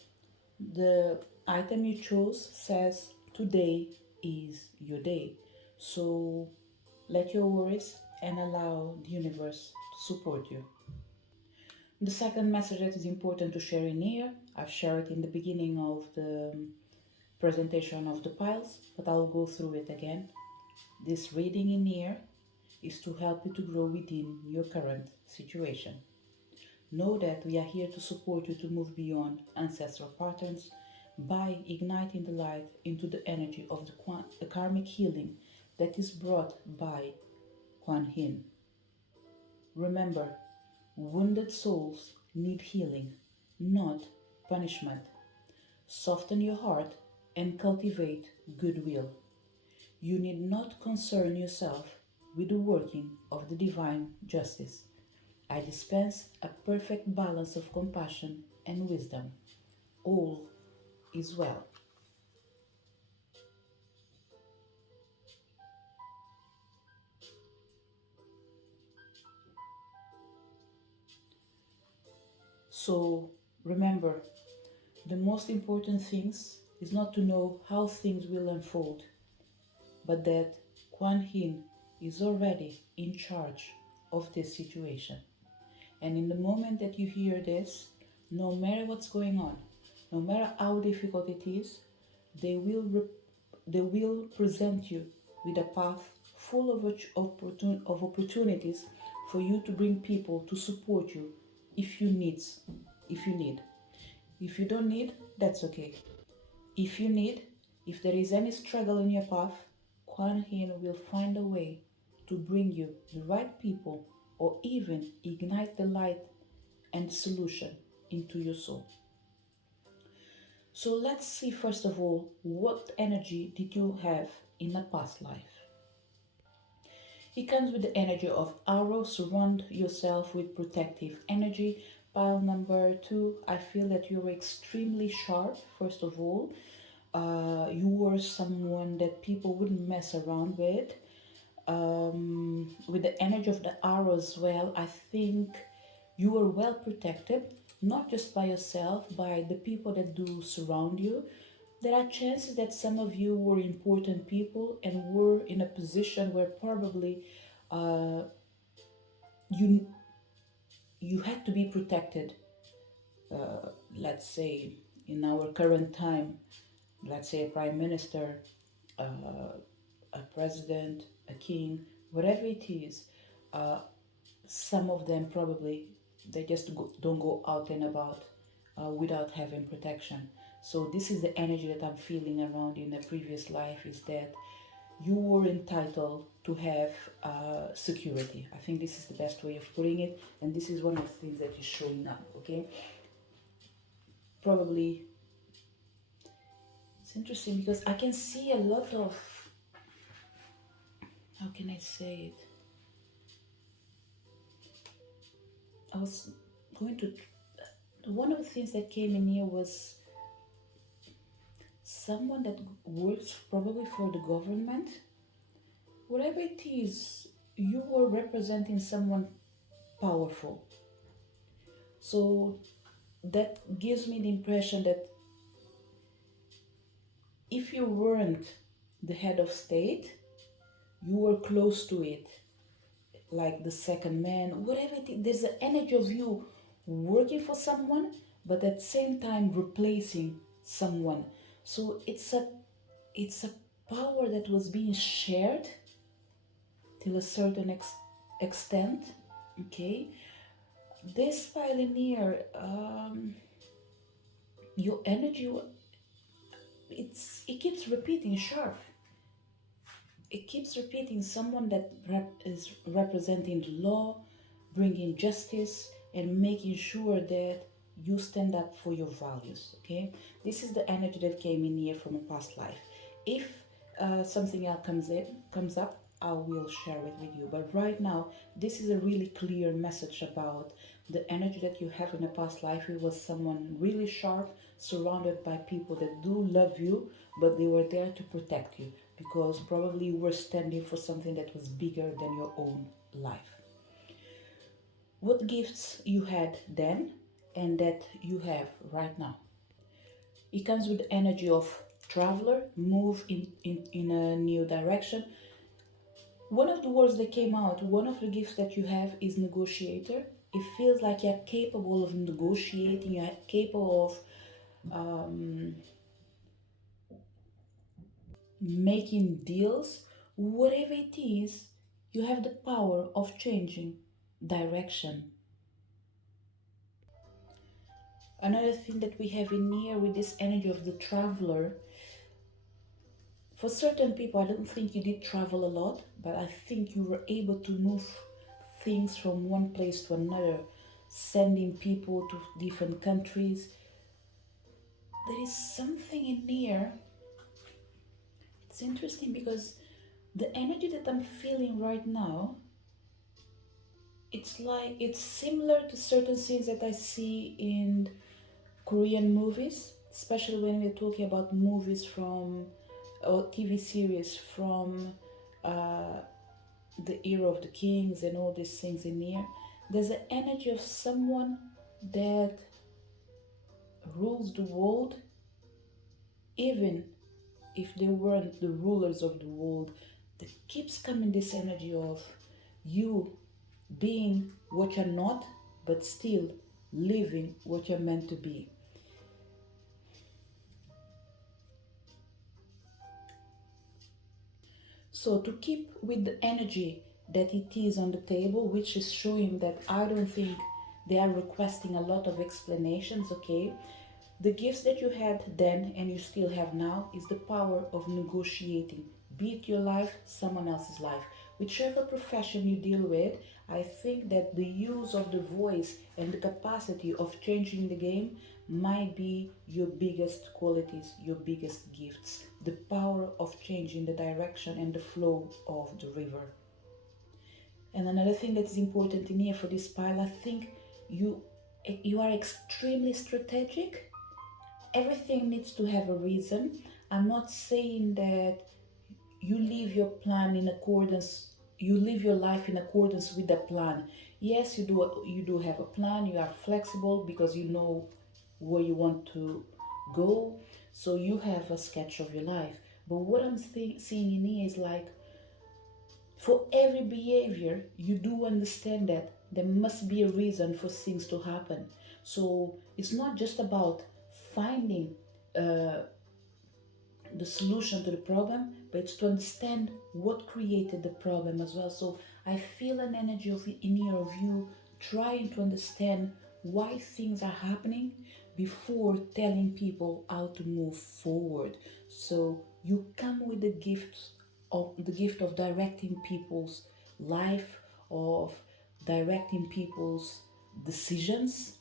the item you chose says today is your day. So let your worries and allow the universe to support you. The second message that is important to share in here, I've shared it in the beginning of the presentation of the piles, but I'll go through it again. This reading in here is to help you to grow within your current situation. Know that we are here to support you to move beyond ancestral patterns by igniting the light into the energy of the karmic healing that is brought by Kuan Yin. Remember, wounded souls need healing, not punishment. Soften your heart and cultivate goodwill. You need not concern yourself with the working of the divine justice. I dispense a perfect balance of compassion and wisdom. All is well. So remember, the most important things is not to know how things will unfold, but that Kuan Yin is already in charge of this situation. And in the moment that you hear this, no matter what's going on, no matter how difficult it is, they will, they will present you with a path full of opportunities for you to bring people to support you if you need. If you need. If you don't need, that's okay. If you need, if there is any struggle in your path, Kuan Yin will find a way to bring you the right people or even ignite the light and the solution into your soul. So let's see first of all, what energy did you have in a past life? It comes with the energy of arrow. Surround yourself with protective energy. Pile number two, I feel that you're extremely sharp, first of all. You were someone that people wouldn't mess around with. With the energy of the arrow as well, I think you are well protected, not just by yourself, by the people that do surround you. There are chances that some of you were important people and were in a position where probably uh, you you had to be protected. Let's say in our current time, let's say a prime minister, uh, a president, a king, whatever it is. Some of them probably they just don't go out and about without having protection. So this is the energy that I'm feeling around in a previous life, is that you were entitled to have security. I think this is the best way of putting it, and this is one of the things that is showing up. Okay, probably it's interesting because I can see a lot of, how can I say it? I was going to, one of the things that came in here was someone that works probably for the government. Whatever it is, you were representing someone powerful. So that gives me the impression that if you weren't the head of state, you were close to it, like the second man, whatever it is. There's an energy of you working for someone, but at the same time replacing someone. So it's a power that was being shared till a certain extent. Okay, this pioneer, your energy, it keeps repeating sharp. It keeps repeating someone that is representing the law, bringing justice, and making sure that you stand up for your values. Okay, this is the energy that came in here from a past life. If something else comes up, I will share it with you. But right now, this is a really clear message about the energy that you have in a past life. It was someone really sharp, surrounded by people that do love you, but they were there to protect you because probably you were standing for something that was bigger than your own life. What gifts you had then and that you have right now? It comes with the energy of traveler, move in a new direction. One of the words that came out, one of the gifts that you have is negotiator. It feels like you're capable of negotiating, you're capable of making deals. Whatever it is, you have the power of changing direction. Another thing that we have in here with this energy of the traveler, for certain people, I don't think you did travel a lot, but I think you were able to move things from one place to another, sending people to different countries. There is something in here. It's interesting because the energy that I'm feeling right now, it's similar to certain scenes that I see in Korean movies, especially when we're talking about movies from or TV series from uh, the era of the kings and all these things in here. There's an energy of someone that rules the world, even if they weren't the rulers of the world. There keeps coming this energy of you being what you're not, but still living what you're meant to be. So to keep with the energy that it is on the table, which is showing that I don't think they are requesting a lot of explanations, okay? The gifts that you had then and you still have now is the power of negotiating, be it your life, someone else's life. Whichever profession you deal with, I think that the use of the voice and the capacity of changing the game might be your biggest qualities, your biggest gifts. The power of changing the direction and the flow of the river. And another thing that is important in here for this pile, I think you you are extremely strategic. Everything needs to have a reason. I'm not saying that you live your plan in accordance, you live your life in accordance with the plan. Yes, you do have a plan, you are flexible because you know where you want to go, so you have a sketch of your life. But what I'm seeing in here is like for every behavior, you do understand that there must be a reason for things to happen. So it's not just about finding uh, the solution to the problem, but it's to understand what created the problem as well. So I feel an energy of in here of you trying to understand why things are happening before telling people how to move forward. So you come with the gift of directing people's life, of directing people's decisions.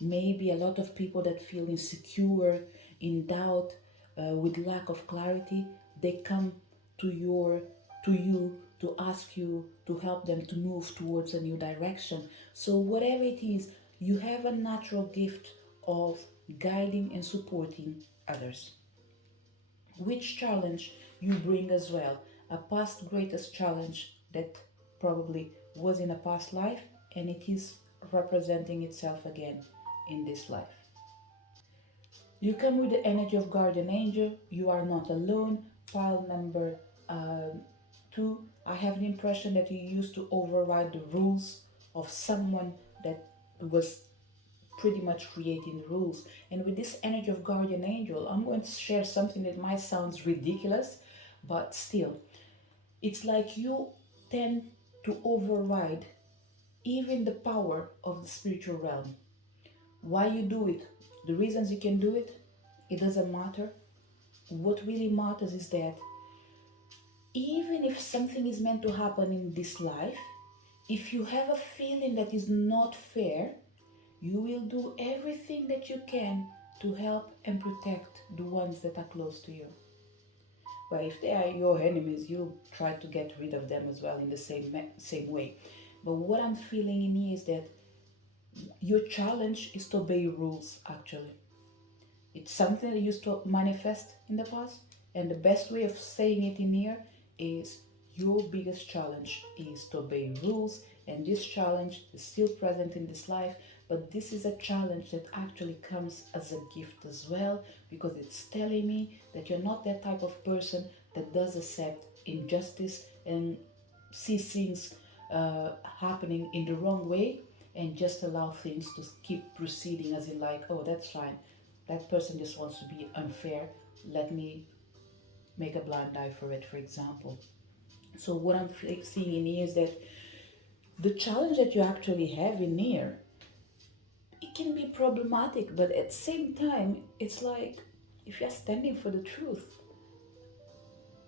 Maybe a lot of people that feel insecure, in doubt, with lack of clarity, they come to your to you to ask you to help them to move towards a new direction. So whatever it is, you have a natural gift of guiding and supporting others. Which challenge you bring as well? A past greatest challenge that probably was in a past life and it is representing itself again in this life. You come with the energy of guardian angel. You are not alone. Pile number two. I have the impression that you used to override the rules of someone that was pretty much creating the rules. And with this energy of guardian angel, I'm going to share something that might sound ridiculous, but still, it's like you tend to override even the power of the spiritual realm. Why you do it, the reasons you can do it, it doesn't matter. What really matters is that even if something is meant to happen in this life, if you have a feeling that is not fair, you will do everything that you can to help and protect the ones that are close to you. But if they are your enemies, you try to get rid of them as well in the same way. But what I'm feeling in here is that your challenge is to obey rules actually. It's something that used to manifest in the past, and the best way of saying it in here is your biggest challenge is to obey rules, and this challenge is still present in this life, but this is a challenge that actually comes as a gift as well, because it's telling me that you're not that type of person that does accept injustice and see things happening in the wrong way and just allow things to keep proceeding as in like, oh, that's fine, that person just wants to be unfair, let me make a blind eye for it, for example. So what I'm seeing in here is that the challenge that you actually have in here, it can be problematic, but at the same time, it's like if you're standing for the truth,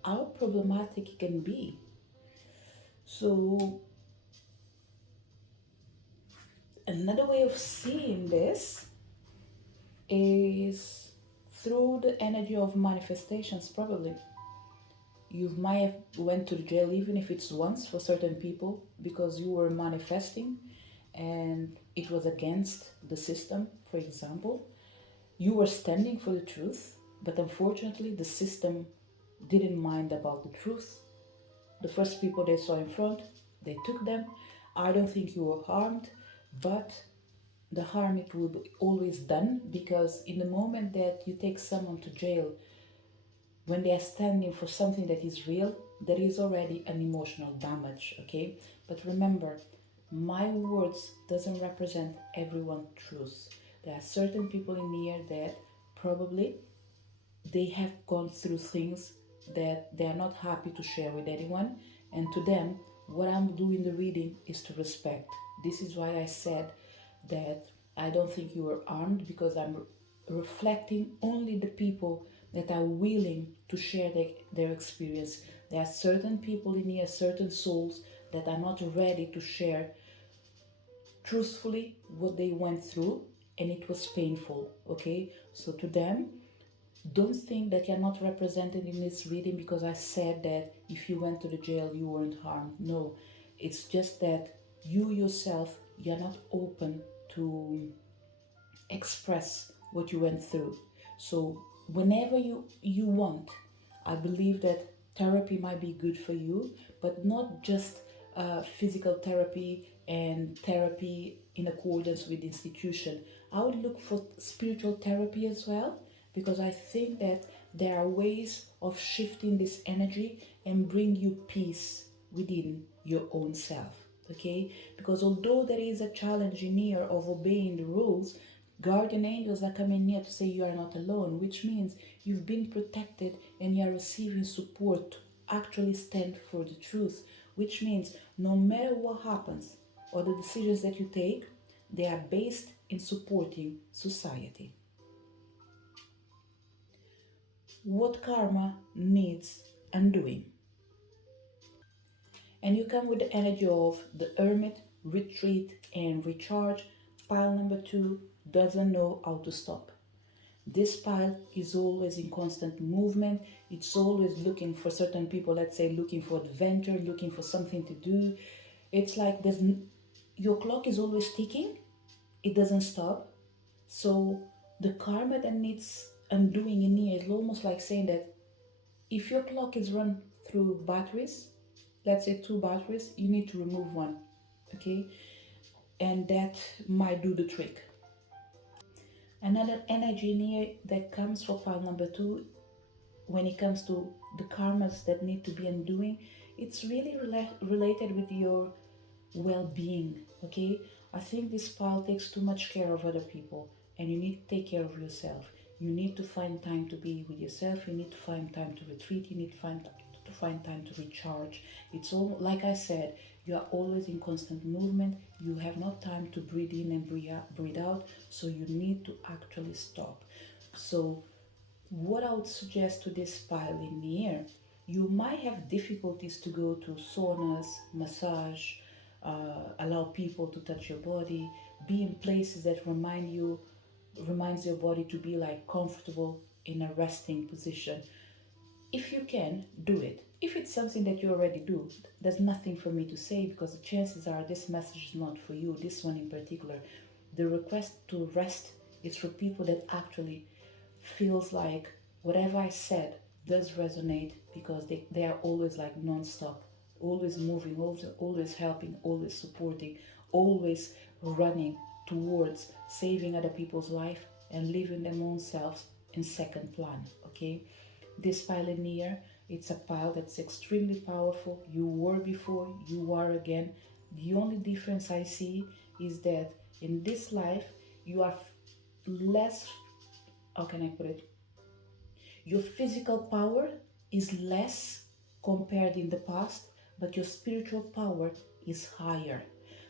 how problematic it can be. So another way of seeing this is through the energy of manifestations, probably. You might have went to jail even if it's once for certain people because you were manifesting and it was against the system, for example. You were standing for the truth, but unfortunately the system didn't mind about the truth. The first people they saw in front, they took them. I don't think you were harmed, but the harm it will be always done, because in the moment that you take someone to jail when they are standing for something that is real, there is already an emotional damage, okay? But remember, my words doesn't represent everyone's truth. There are certain people in here that probably they have gone through things that they are not happy to share with anyone, and to them what I'm doing the reading is to respect. This is why I said that I don't think you were armed, because I'm reflecting only the people that are willing to share their experience. There are certain people in here, certain souls that are not ready to share truthfully what they went through, and it was painful, okay? So to them, don't think that you're not represented in this reading because I said that if you went to the jail you weren't harmed. No, it's just that you yourself, you're not open to express what you went through. So whenever you want, I believe that therapy might be good for you, but not just physical therapy and therapy in accordance with the institution. I would look for spiritual therapy as well, because I think that there are ways of shifting this energy and bring you peace within your own self, okay? Because although there is a challenge in here of obeying the rules, guardian angels are coming near to say you are not alone, which means you've been protected and you are receiving support to actually stand for the truth, which means no matter what happens or the decisions that you take, they are based in supporting society. What karma needs undoing? And you come with the energy of the hermit, retreat and recharge. Pile number 2 doesn't know how to stop. This pile is always in constant movement. It's always looking for certain people, let's say looking for adventure, looking for something to do. It's like your clock is always ticking. It doesn't stop. So the karma that needs undoing in here is almost like saying that if your clock is run through batteries, let's say 2 batteries, you need to remove one, okay? And that might do the trick. Another energy in here that comes for pile number 2, when it comes to the karmas that need to be undoing, it's really related with your well-being, okay? I think this pile takes too much care of other people, and you need to take care of yourself. You need to find time to be with yourself. You need to find time to retreat. You need to find time to recharge. It's all like I said, you are always in constant movement. You have no time to breathe in and breathe out, so you need to actually stop. So what I would suggest to this pioneer, you might have difficulties to go to saunas, massage, allow people to touch your body, be in places that reminds your body to be like comfortable in a resting position. If you can, do it. If it's something that you already do, there's nothing for me to say because the chances are this message is not for you, this one in particular. The request to rest is for people that actually feels like whatever I said does resonate because they are always like non-stop, always moving, always helping, always supporting, always running towards saving other people's life and leaving their own selves in second plan. Okay, this pioneer, it's a pile that's extremely powerful. You were before, you are again. The only difference I see is that in this life you are less, how can I put it, your physical power is less compared in the past, but your spiritual power is higher.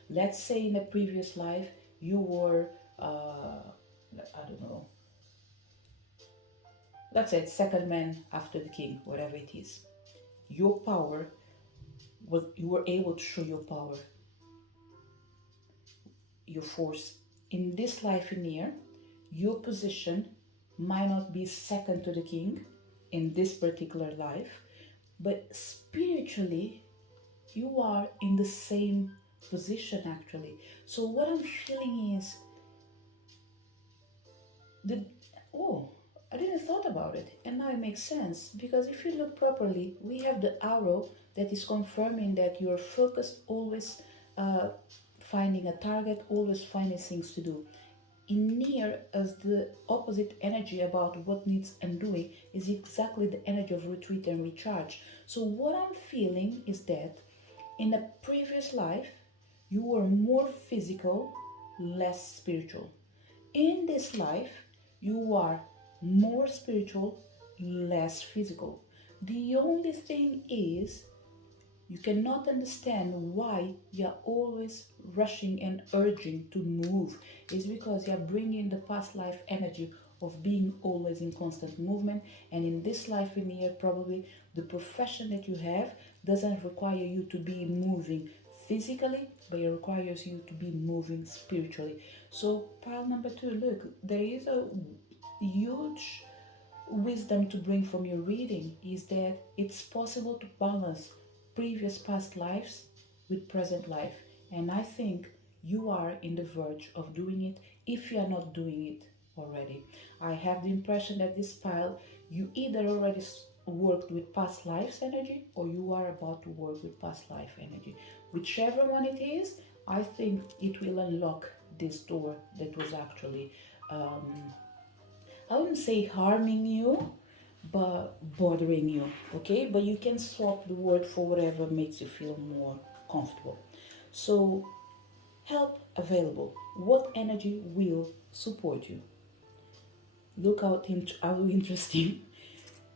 Let's say in a previous life you were, I don't know, let's say second man after the king, whatever it is. Your power was, you were able to show your power, your force. In this life in here, your position might not be second to the king in this particular life, but spiritually, you are in the same position actually. So what I'm feeling is the, oh, I didn't thought about it, and now it makes sense because if you look properly, we have the arrow that is confirming that you are focused, always finding a target, always finding things to do. In near as the opposite energy about what needs undoing is exactly the energy of retreat and recharge. So what I'm feeling is that in a previous life you were more physical, less spiritual. In this life you are more spiritual, less physical. The only thing is you cannot understand why you're always rushing and urging to move. It's because you're bringing the past life energy of being always in constant movement. And in this life in here, probably the profession that you have doesn't require you to be moving physically, but it requires you to be moving spiritually. So, pile number two, look, there is a huge wisdom to bring from your reading is that it's possible to balance previous past lives with present life. And I think you are in the verge of doing it if you are not doing it already. I have the impression that this pile, you either already worked with past lives energy or you are about to work with past life energy. Whichever one it is, I think it will unlock this door that was actually I wouldn't say harming you, but bothering you, okay? But you can swap the word for whatever makes you feel more comfortable. So, help available. What energy will support you? Look out how interesting.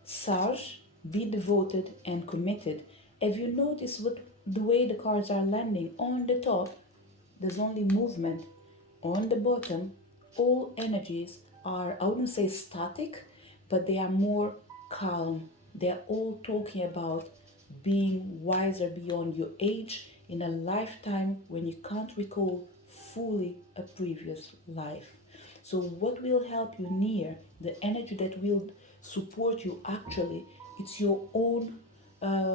Sage, be devoted and committed. Have you noticed what the way the cards are landing? On the top, there's only movement. On the bottom, all energies are, I wouldn't say static, but they are more calm. They're all talking about being wiser beyond your age in a lifetime when you can't recall fully a previous life. So, what will help you near the energy that will support you actually? It's your own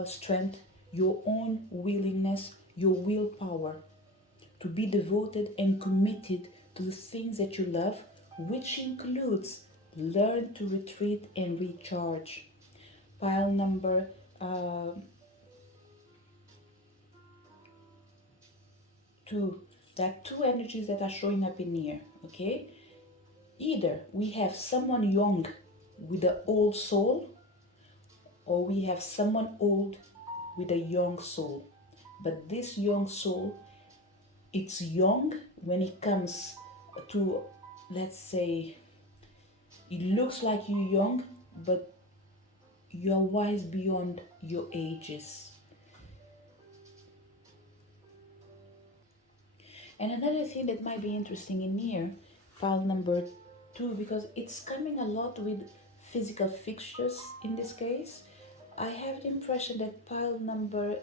strength, your own willingness, your willpower to be devoted and committed to the things that you love, which includes learn to retreat and recharge. Pile number uh, two. There are two energies that are showing up in here, okay? Either we have someone young with an old soul, or we have someone old with a young soul. But this young soul, it's young when it comes to, let's say, it looks like you're young, but you are wise beyond your ages. And another thing that might be interesting in here, file number 2, because it's coming a lot with physical fixtures in this case. I have the impression that pile number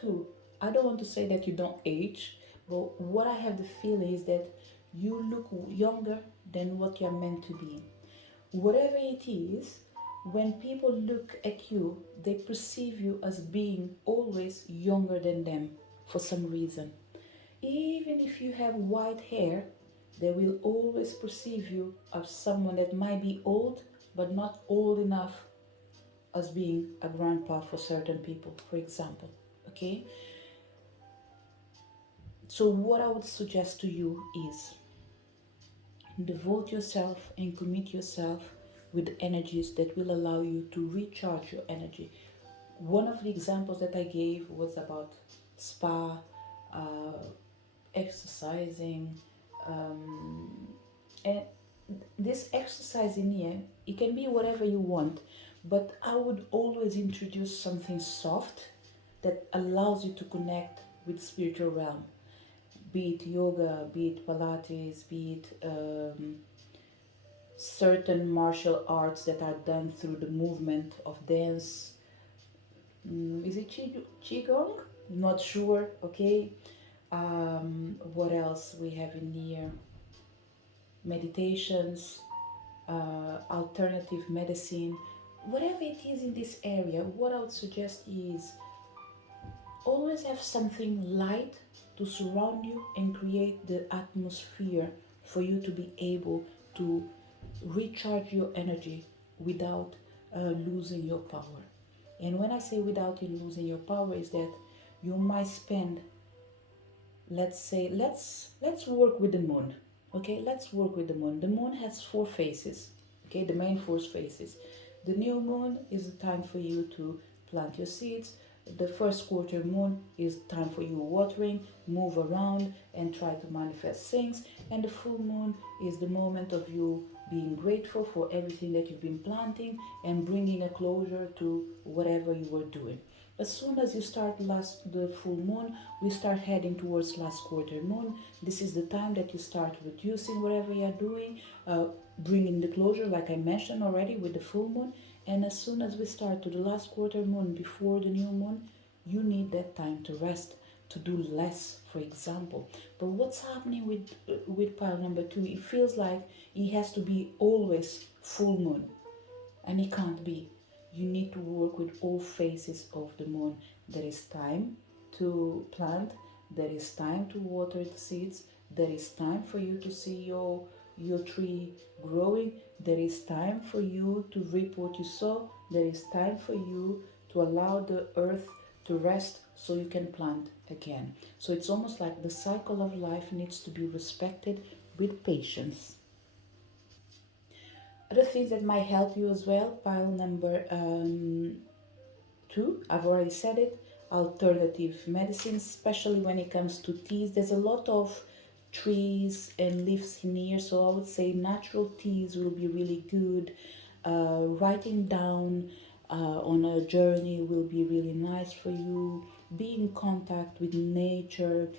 2, I don't want to say that you don't age, but what I have the feeling is that you look younger than what you're meant to be. Whatever it is, when people look at you, they perceive you as being always younger than them for some reason. Even if you have white hair, they will always perceive you as someone that might be old, but not old enough as being a grandpa for certain people, for example. Okay? So, what I would suggest to you is devote yourself and commit yourself with energies that will allow you to recharge your energy. One of the examples that I gave was about spa, uh, exercising, and this exercise in here, it can be whatever you want, but I would always introduce something soft that allows you to connect with spiritual realm, be it yoga, be it pilates, be it certain martial arts that are done through the movement of dance. Is it qigong? Not sure. Okay. What else we have in here? Meditations, alternative medicine, whatever it is in this area. What I would suggest is always have something light to surround you and create the atmosphere for you to be able to recharge your energy without losing your power. And when I say without you losing your power, is that you might spend, let's say, let's work with the moon. Okay, let's work with the moon. The moon has 4 phases. Okay, the main 4 phases. The new moon is the time for you to plant your seeds. The first quarter moon is time for you watering, move around, and try to manifest things. And the full moon is the moment of you being grateful for everything that you've been planting and bringing a closure to whatever you were doing. As soon as you start the full moon, we start heading towards last quarter moon. This is the time that you start reducing whatever you're doing, bringing the closure, like I mentioned already, with the full moon. And as soon as we start to the last quarter moon before the new moon, you need that time to rest, to do less, for example. But what's happening with pile number 2? It feels like it has to be always full moon, and it can't be. You need to work with all phases of the moon. There is time to plant, there is time to water the seeds, there is time for you to see your tree growing, there is time for you to reap what you sow, there is time for you to allow the earth to rest so you can plant again. So it's almost like the cycle of life needs to be respected with patience. Other things that might help you as well, pile number 2, I've already said it, alternative medicines, especially when it comes to teas. There's a lot of trees and leaves in here, so I would say natural teas will be really good. Writing down on a journey will be really nice for you. Be in contact with nature.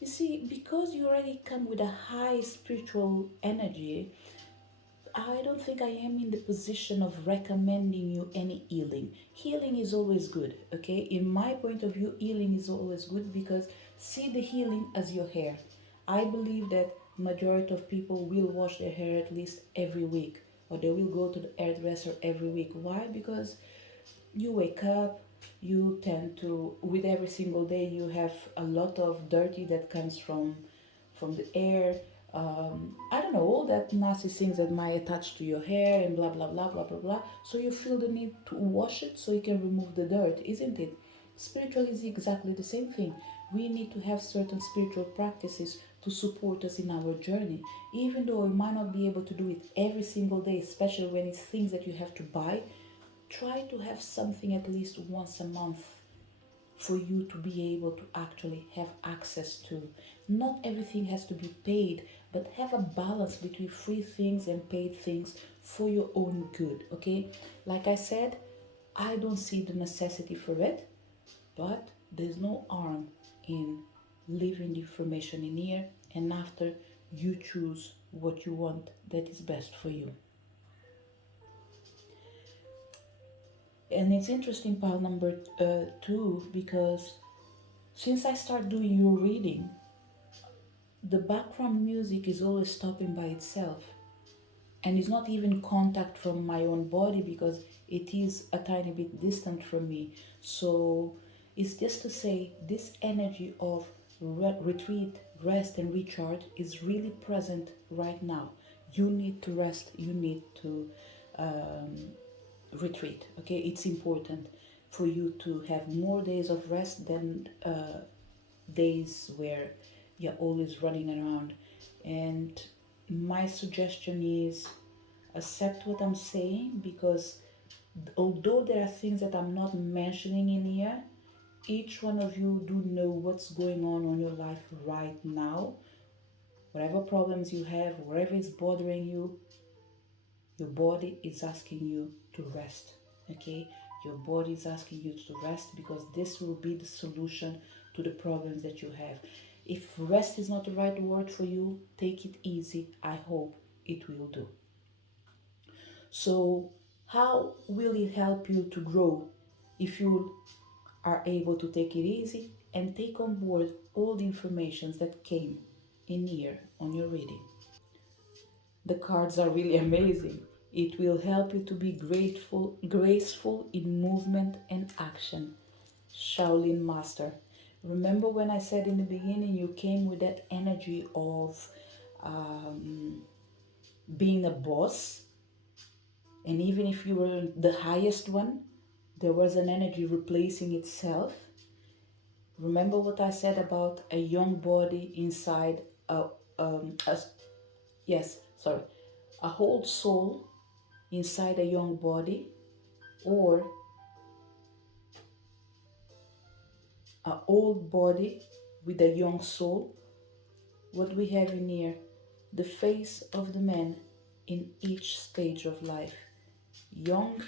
You see, because you already come with a high spiritual energy, I don't think I am in the position of recommending you any healing. Healing is always good, okay? In my point of view, healing is always good because see the healing as your hair. I believe that majority of people will wash their hair at least every week, or they will go to the hairdresser every week. Why? Because you wake up, you tend to, with every single day you have a lot of dirty that comes from the air. I don't know, all that nasty things that might attach to your hair and blah blah blah blah blah blah. So you feel the need to wash it so you can remove the dirt, isn't it? Spiritual is exactly the same thing. We need to have certain spiritual practices to support us in our journey, even though we might not be able to do it every single day, especially when it's things that you have to buy. Try to have something at least once a month for you to be able to actually have access to. Not everything has to be paid. but have a balance between free things and paid things for your own good, okay? Like I said, I don't see the necessity for it, but there's no harm in leaving the information in here, and after you choose what you want that is best for you. And it's interesting, pile number two, because since I start doing your reading, the background music is always stopping by itself, and it's not even contact from my own body because it is a tiny bit distant from me. So it's just to say this energy of retreat, rest, and recharge is really present right now. You need to rest, you need to um, retreat, okay? It's important for you to have more days of rest than days where you're always running around. And my suggestion is accept what I'm saying, because although there are things that I'm not mentioning in here, each one of you do know what's going on your life right now. Whatever problems you have, whatever is bothering you, your body is asking you to rest. Okay? Your body is asking you to rest because this will be the solution to the problems that you have. If rest is not the right word for you, take it easy. I hope it will do. So, how will it help you to grow if you are able to take it easy and take on board all the informations that came in here on your reading? The cards are really amazing. It will help you to be graceful in movement and action. Shaolin Master. Remember when I said in the beginning you came with that energy of um, being a boss, and even if you were the highest one, there was an energy replacing itself. Remember what I said about a young body inside a yes, sorry, a whole soul inside a young body, or a old body with a young soul. What we have in here, the face of the man in each stage of life, young,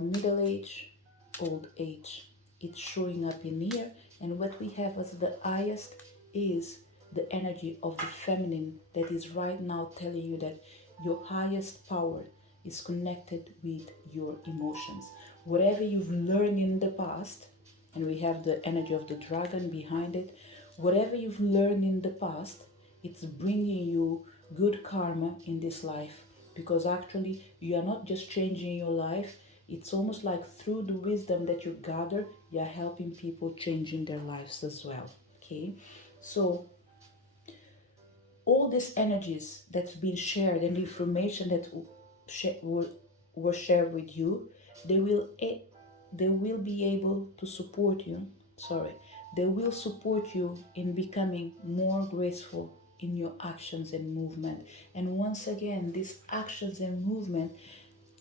middle age, old age. It's showing up in here, and what we have as the highest is the energy of the feminine that is right now telling you that your highest power is connected with your emotions. Whatever you've learned in the past, and we have the energy of the dragon behind it, whatever you've learned in the past, it's bringing you good karma in this life, because actually you are not just changing your life, it's almost like through the wisdom that you gather, you're helping people changing their lives as well. Okay, so all these energies that's been shared and the information that were shared with you, they will they will be able to support you. Sorry, they will support you in becoming more graceful in your actions and movement. And once again, these actions and movement,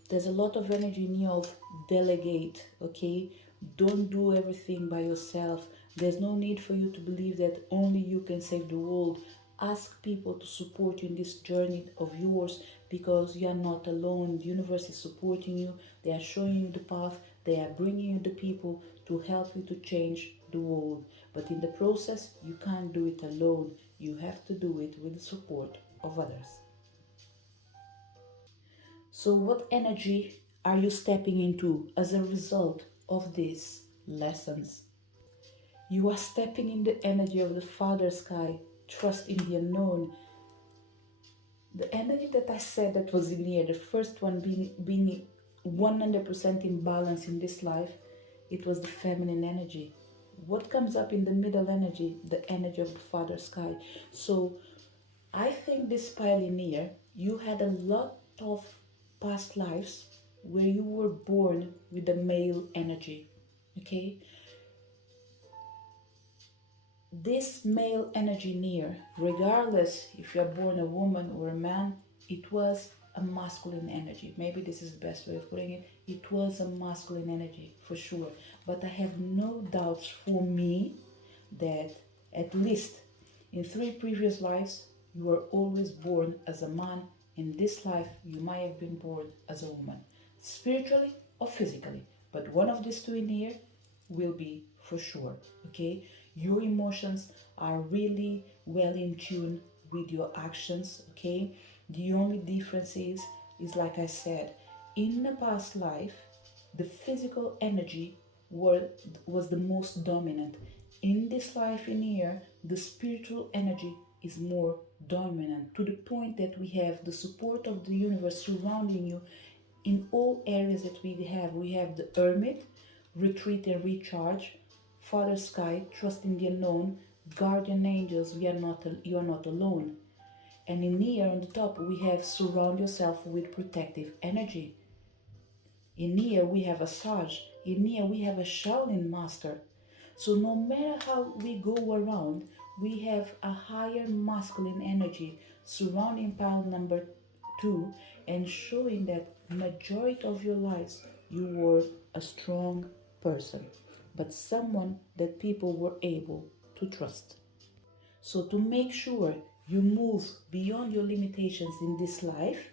there's a lot of energy in you of delegate, okay? Don't do everything by yourself. There's no need for you to believe that only you can save the world. Ask people to support you in this journey of yours, because you are not alone. The universe is supporting you. They are showing you the path. They are bringing you the people to help you to change the world. But in the process, you can't do it alone. You have to do it with the support of others. So, what energy are you stepping into as a result of these lessons? You are stepping in the energy of the Father Sky, trust in the unknown. The energy that I said that was in here, the first one being 100% in balance in this life, it was the feminine energy. What comes up in the middle energy? The energy of the Father Sky. So, I think this pioneer, you had a lot of past lives where you were born with the male energy. Okay? This male energy near, regardless if you're born a woman or a man, it was a masculine energy. Maybe this is the best way of putting it. It was a masculine energy for sure. But I have no doubts for me that at least in 3 previous lives You were always born as a man. In this life, you might have been born as a woman, spiritually or physically. But one of these two in here will be for sure. Okay? Your emotions are really well in tune with your actions. Okay? The only difference is like I said, in the past life, the physical energy was the most dominant. In this life in here, the spiritual energy is more dominant, to the point that we have the support of the universe surrounding you in all areas that we have. We have the hermit, retreat and recharge, Father Sky, trust in the unknown, guardian angels, you are not alone. And in here on the top, we have surround yourself with protective energy. In here we have a Sage. In here we have a Shaolin master. So no matter how we go around, we have a higher masculine energy surrounding pile number 2 and showing that majority of your lives you were a strong person, but someone that people were able to trust. So to make sure you move beyond your limitations in this life,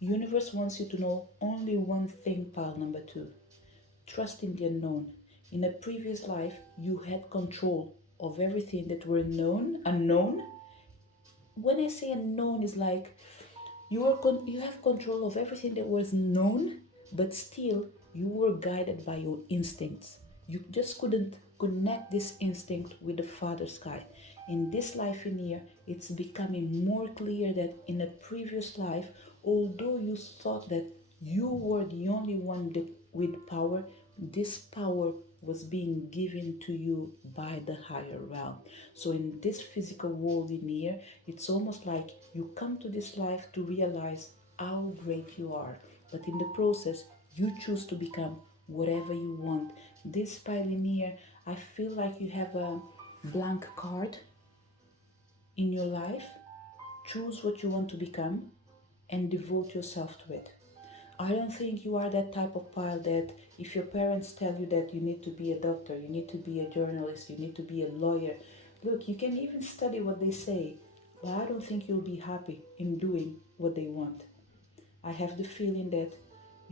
universe wants you to know only one thing, pile number 2. Trust in the unknown. In a previous life, you had control of everything that were unknown. When I say unknown, is like you have control of everything that was known, but still you were guided by your instincts. You just couldn't connect this instinct with the Father Sky. In this life in here, it's becoming more clear that in a previous life, although you thought that you were the only one with power, this power was being given to you by the higher realm. So in this physical world in here, it's almost like you come to this life to realize how great you are. But in the process, you choose to become whatever you want. This pioneer, I feel like you have a blank card in your life. Choose what you want to become and devote yourself to it. I don't think you are that type of pile that if your parents tell you that you need to be a doctor, you need to be a journalist, you need to be a lawyer, look, you can even study what they say, but I don't think you'll be happy in doing what they want. I have the feeling that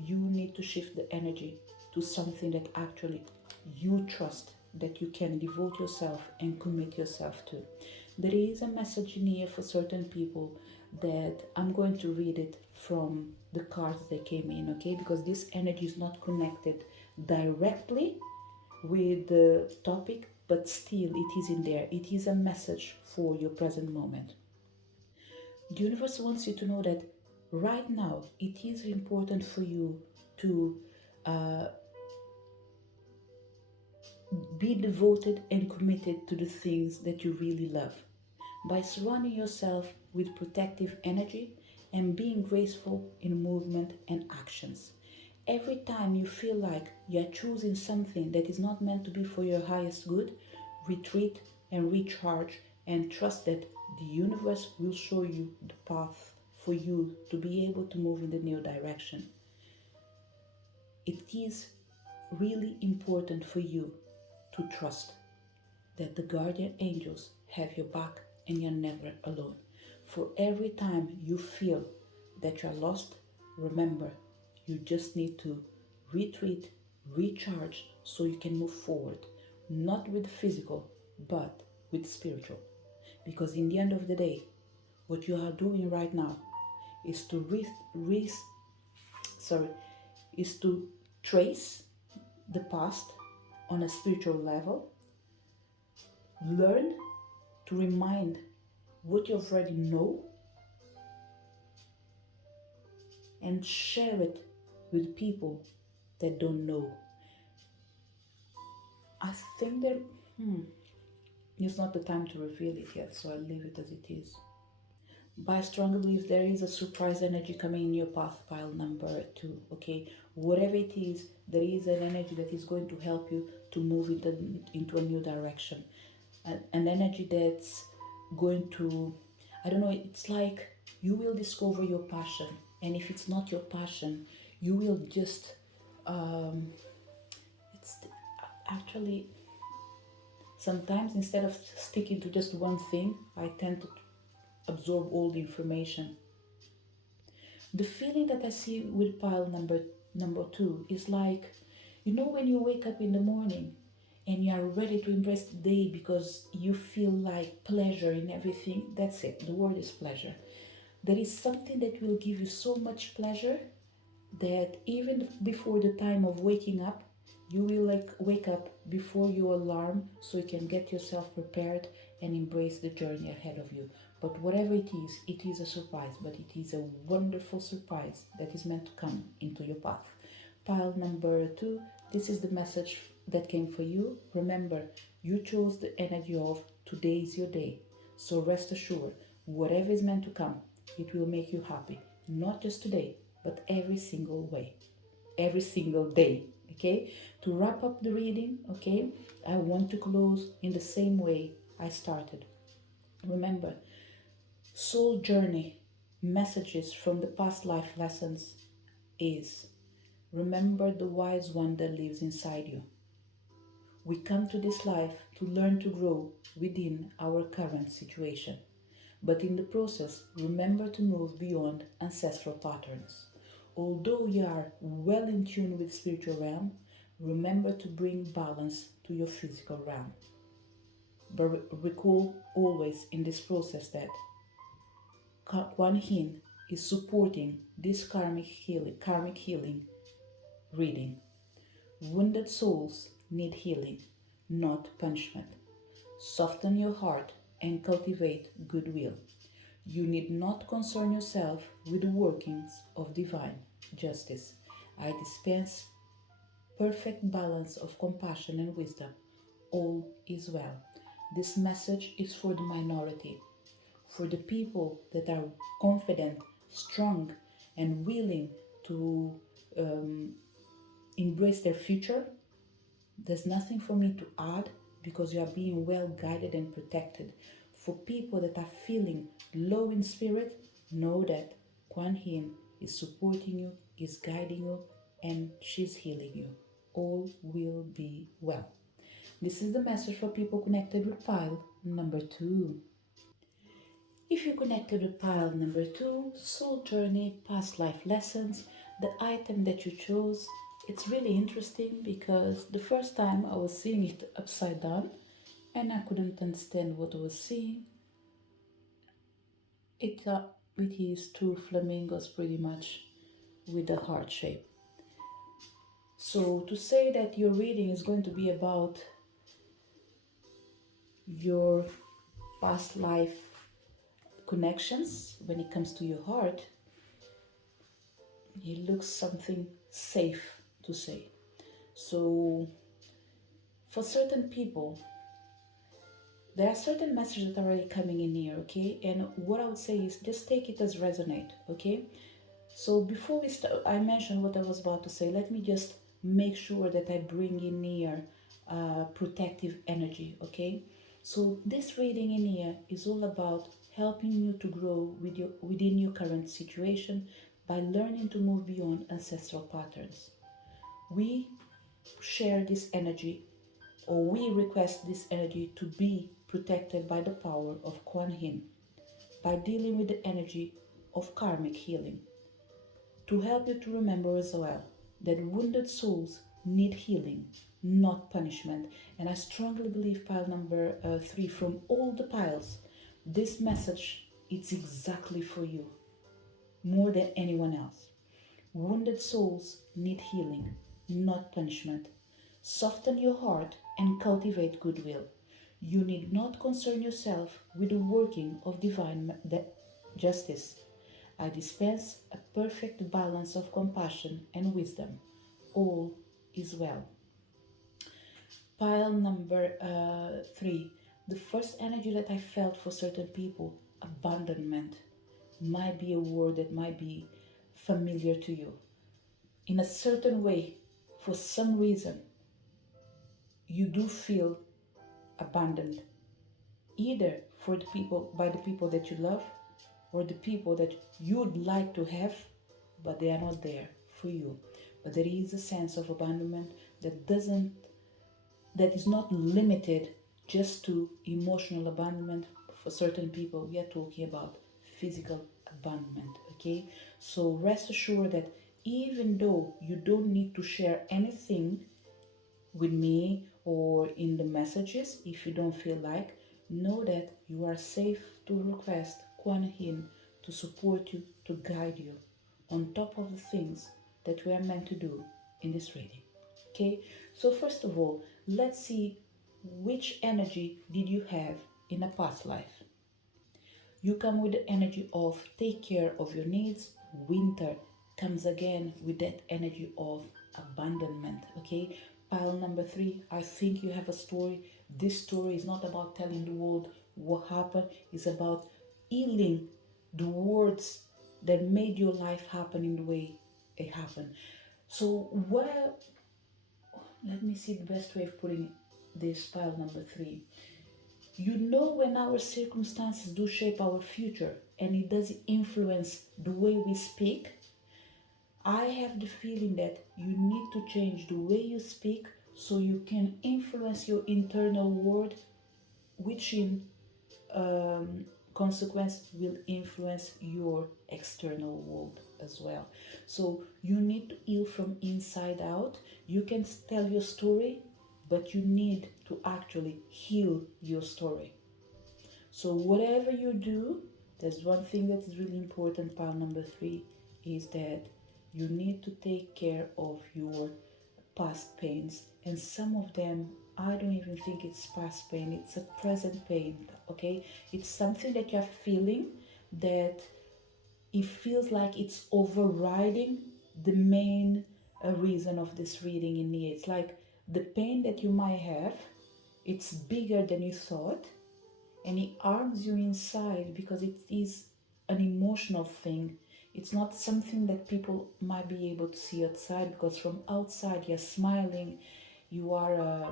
you need to shift the energy to something that actually you trust, that you can devote yourself and commit yourself to. There is a message in here for certain people that I'm going to read it from the cards that came in, okay? Because this energy is not connected directly with the topic, but still it is in there. It is a message for your present moment. The universe wants you to know that right now it is important for you to uh, be devoted and committed to the things that you really love by surrounding yourself with protective energy and being graceful in movement and actions. Every time you feel like you're choosing something that is not meant to be for your highest good, retreat and recharge and trust that the universe will show you the path for you to be able to move in the new direction. It is really important for you to trust that the guardian angels have your back and you're never alone. For every time you feel that you're lost, remember, you just need to retreat, recharge so you can move forward, not with physical, but with spiritual. Because in the end of the day, what you are doing right now is to is to trace the past on a spiritual level, learn to remind what you already know, and share it with people that don't know. I think that it's not the time to reveal it yet, so I'll leave it as it is. But I strongly believe there is a surprise energy coming in your path, pile number 2. Okay, whatever it is, there is an energy that is going to help you to move into a new direction. An energy that's going to, I don't know, it's like you will discover your passion. And if it's not your passion, you will just, it's actually, sometimes instead of sticking to just one thing, I tend to absorb all the information. The feeling that I see with pile number two is like, when you wake up in the morning and you are ready to embrace the day because you feel like pleasure in everything. That's it. The word is pleasure. There is something that will give you so much pleasure that even before the time of waking up, you will like wake up before your alarm so you can get yourself prepared and embrace the journey ahead of you. But whatever it is a surprise, but it is a wonderful surprise that is meant to come into your path. Pile number two, this is the message that came for you. Remember, you chose the energy of today is your day. So rest assured, whatever is meant to come, it will make you happy. Not just today, but every single way, every single day. Okay? To wrap up the reading, okay, I want to close in the same way I started. Remember, soul journey messages from the past life lessons is remember the wise one that lives inside you. We come to this life to learn to grow within our current situation. But in the process, remember to move beyond ancestral patterns. Although you are well in tune with spiritual realm, remember to bring balance to your physical realm. But recall always in this process that Kuan Yin is supporting this karmic healing reading. Wounded souls need healing, not punishment. Soften your heart and cultivate goodwill. You need not concern yourself with the workings of divine justice. I dispense perfect balance of compassion and wisdom. All is well. This message is for the minority, for the people that are confident, strong, and willing to embrace their future. There's nothing for me to add because you are being well guided and protected. For people that are feeling low in spirit, know that Kuan Yin is supporting you, is guiding you, and she's healing you. All will be well. This is the message for people connected with pile number two. If you connected with pile number two, soul journey, past life lessons, the item that you chose, it's really interesting because the first time I was seeing it upside down and I couldn't understand what I was seeing. It is two flamingos pretty much with a heart shape. So to say that your reading is going to be about your past life connections when it comes to your heart, it looks something safe to say. So for certain people, there are certain messages that are already coming in here, okay? And what I would say is just take it as resonate, okay? So before we start, I mentioned what I was about to say. Let me just make sure that I bring in here protective energy, okay? So this reading in here is all about helping you to grow within your current situation by learning to move beyond ancestral patterns. We share this energy, or we request this energy to be protected by the power of Kuan Yin, by dealing with the energy of karmic healing. To help you to remember as well that wounded souls need healing, not punishment. And I strongly believe pile number three, from all the piles, this message, it's exactly for you, more than anyone else. Wounded souls need healing, not punishment. Soften your heart and cultivate goodwill. You need not concern yourself with the working of divine justice. I dispense a perfect balance of compassion and wisdom. All is well. Pile number three. The first energy that I felt for certain people, abandonment, might be a word that might be familiar to you. In a certain way, for some reason, you do feel abandoned, either for the people by the people that you love, or the people that you'd like to have, but they are not there for you. But there is a sense of abandonment that is not limited just to emotional abandonment. for certain people, we are talking about physical abandonment. Okay, so rest assured that even though you don't need to share anything with me or in the messages if you don't feel like, know that you are safe to request Kuan Yin to support you, to guide you on top of the things that we are meant to do in this reading. Okay, so first of all, let's see which energy did you have in a past life. You come with the energy of take care of your needs. Winter comes again with that energy of abandonment. Okay, pile number three, I think you have a story. This story is not about telling the world what happened, it's about healing the words that made your life happen in the way it happened. So, well, let me see the best way of putting this pile number three. You know, when our circumstances do shape our future and it does influence the way we speak, I have the feeling that you need to change the way you speak so you can influence your internal world, which in um, consequence will influence your external world as well. So you need to heal from inside out. You can tell your story, but you need to actually heal your story. So whatever you do, there's one thing that is really important, pile number three, is that you need to take care of your past pains. And some of them, I don't even think it's past pain, it's a present pain, okay? It's something that you're feeling that it feels like it's overriding the main reason of this reading in me. It's like the pain that you might have, it's bigger than you thought, and it harms you inside because it is an emotional thing. It's not something that people might be able to see outside, because from outside you're smiling, you are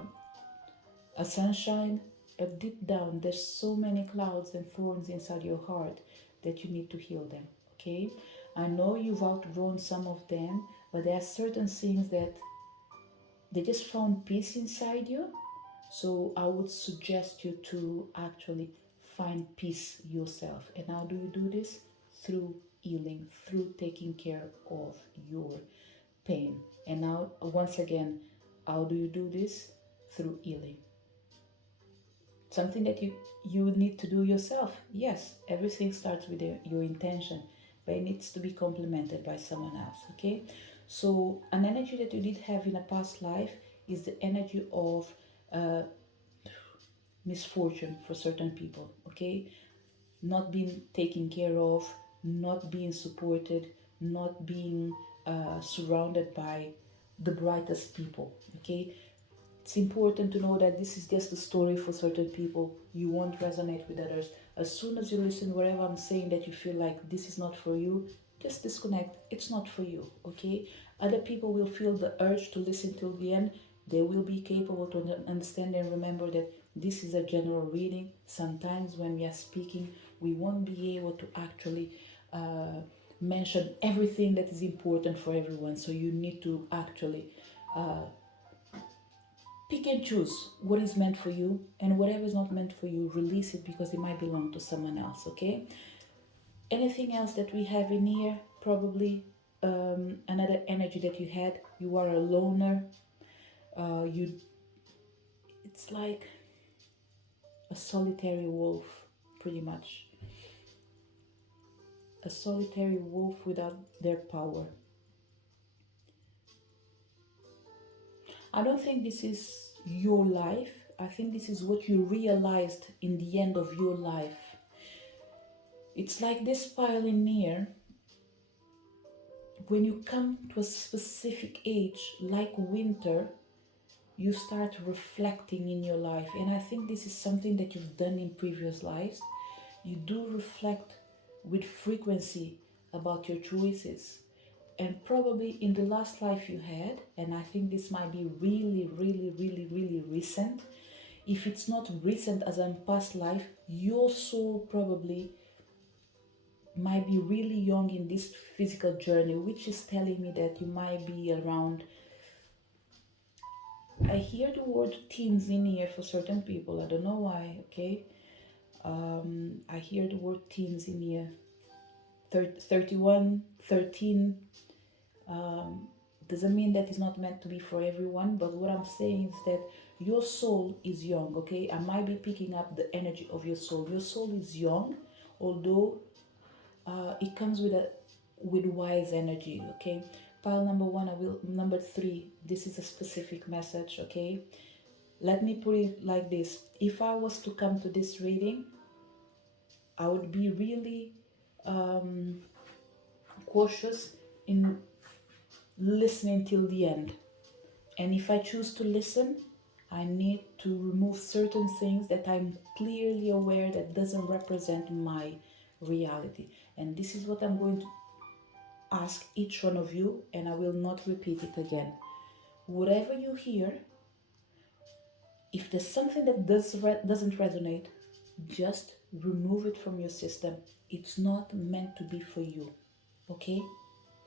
a sunshine, but deep down there's so many clouds and thorns inside your heart that you need to heal them. Okay, I know you've outgrown some of them, but there are certain things that they just found peace inside you. So I would suggest you to actually find peace yourself. And how do you do this? Through healing, through taking care of your pain. And now, once again, how do you do this? Through healing. Something that you need to do yourself. Yes, everything starts with your intention, but it needs to be complemented by someone else. Okay, so an energy that you did have in a past life is the energy of uh, misfortune for certain people. Okay, not being taken care of, not being supported, not being surrounded by the brightest people. Okay, it's important to know that this is just a story for certain people. You won't resonate with others. As soon as you listen, wherever I'm saying that you feel like this is not for you, just disconnect. It's not for you, okay? Other people will feel the urge to listen till the end. They will be capable to understand and remember that this is a general reading. Sometimes when we are speaking, we won't be able to actually mention everything that is important for everyone. So you need to actually pick and choose what is meant for you, and whatever is not meant for you, release it because it might belong to someone else. Okay, anything else that we have in here? Probably another energy that you had, you are a loner. You It's like a solitary wolf, pretty much a solitary wolf without their power. I don't think this is your life. I think this is what you realized in the end of your life. It's like this pile in here. When you come to a specific age, like winter, you start reflecting in your life. And I think this is something that you've done in previous lives. You do reflect with frequency about your choices. And probably in the last life you had, and I think this might be really, really, really, really recent. If it's not recent as a past life, your soul probably might be really young in this physical journey, which is telling me that you might be around, I hear the word teens in here for certain people, I don't know why. Okay, I hear the word teens in here. 31, 13. Um, doesn't mean that it's not meant to be for everyone, but what I'm saying is that your soul is young, okay? I might be picking up the energy of your soul. Your soul is young, although it comes with wise energy, okay? Pile number one, I will number three. This is a specific message, okay? Let me put it like this: if I was to come to this reading, I would be really cautious in listening till the end. And if I choose to listen, I need to remove certain things that I'm clearly aware that doesn't represent my reality. And this is what I'm going to ask each one of you, and I will not repeat it again. Whatever you hear, if there's something that doesn't resonate, just remove it from your system. It's not meant to be for you, okay?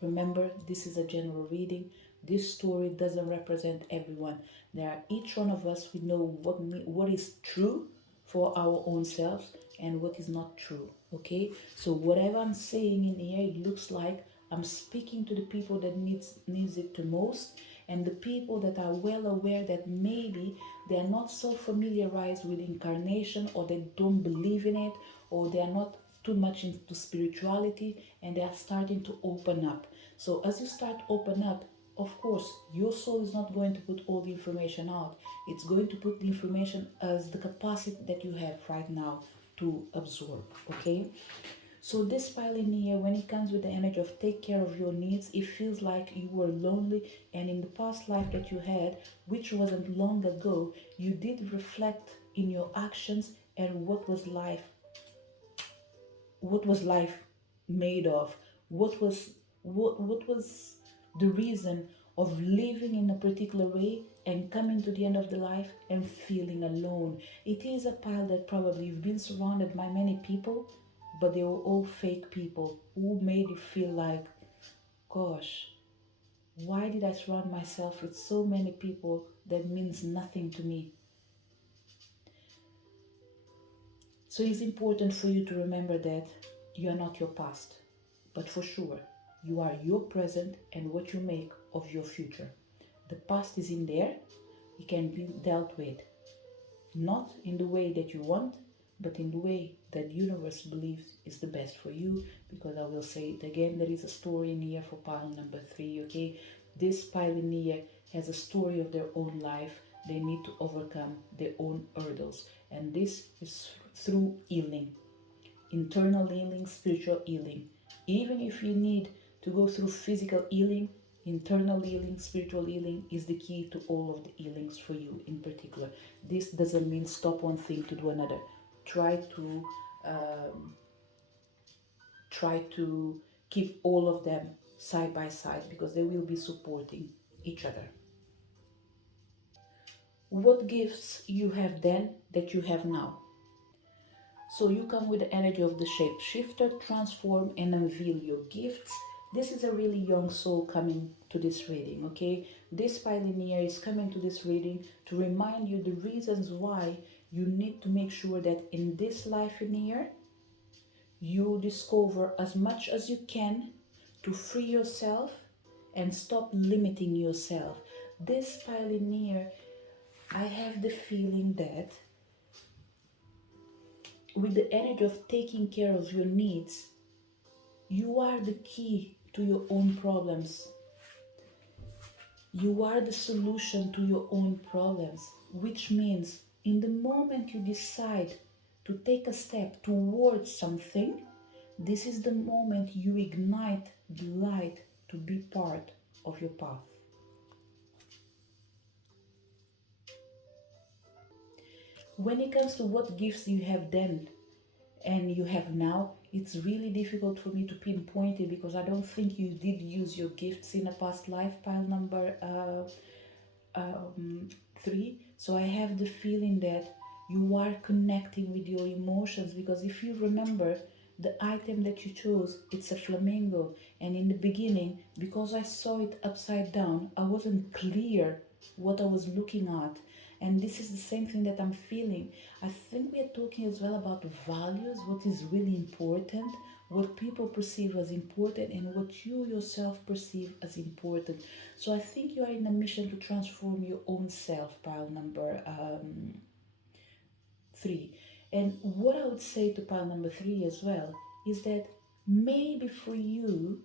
Remember, this is a general reading. This story doesn't represent everyone. There are each one of us, we know what is true for our own selves and what is not true, okay? So whatever I'm saying in here, it looks like I'm speaking to the people that needs it the most, and the people that are well aware that maybe they are not so familiarized with incarnation, or they don't believe in it, or they are not too much into spirituality, and they are starting to open up. So as you start open up, of course, your soul is not going to put all the information out. It's going to put the information as the capacity that you have right now to absorb, okay? So this pioneer, when it comes with the energy of take care of your needs, it feels like you were lonely, and in the past life that you had, which wasn't long ago, you did reflect in your actions and what was life made of, what was the reason of living in a particular way and coming to the end of the life and feeling alone. It is a pile that probably you've been surrounded by many people, but they were all fake people who made you feel like, gosh, why did I surround myself with so many people that means nothing to me? So it's important for you to remember that you are not your past, but for sure, you are your present and what you make of your future. The past is in there, it can be dealt with, not in the way that you want, but in the way that the universe believes is the best for you. Because I will say it again, there is a story in here for pile number three, okay? This pioneer has a story of their own life. They need to overcome their own hurdles, and this is through healing, internal healing, spiritual healing. Even if you need to go through physical healing, internal healing, spiritual healing is the key to all of the healings for you in particular. This doesn't mean stop one thing to do another. Try to um, try to keep all of them side by side, because they will be supporting each other. What gifts you have then that you have now? So you come with the energy of the shape shifter, transform and unveil your gifts. This is a really young soul coming to this reading, okay? This pioneer is coming to this reading to remind you the reasons why you need to make sure that in this life in here, you discover as much as you can to free yourself and stop limiting yourself. This pioneer, I have the feeling that with the energy of taking care of your needs, you are the key to your own problems. You are the solution to your own problems, which means in the moment you decide to take a step towards something, this is the moment you ignite the light to be part of your path. When it comes to what gifts you have then and you have now, it's really difficult for me to pinpoint it, because I don't think you did use your gifts in a past life, pile number 3. So I have the feeling that you are connecting with your emotions, because if you remember, the item that you chose, it's a flamingo, and in the beginning, because I saw it upside down, I wasn't clear what I was looking at. And this is the same thing that I'm feeling. I think we are talking as well about values, what is really important, what people perceive as important, and what you yourself perceive as important. So I think you are in a mission to transform your own self, pile number 3. And what I would say to pile number 3 as well is that maybe for you,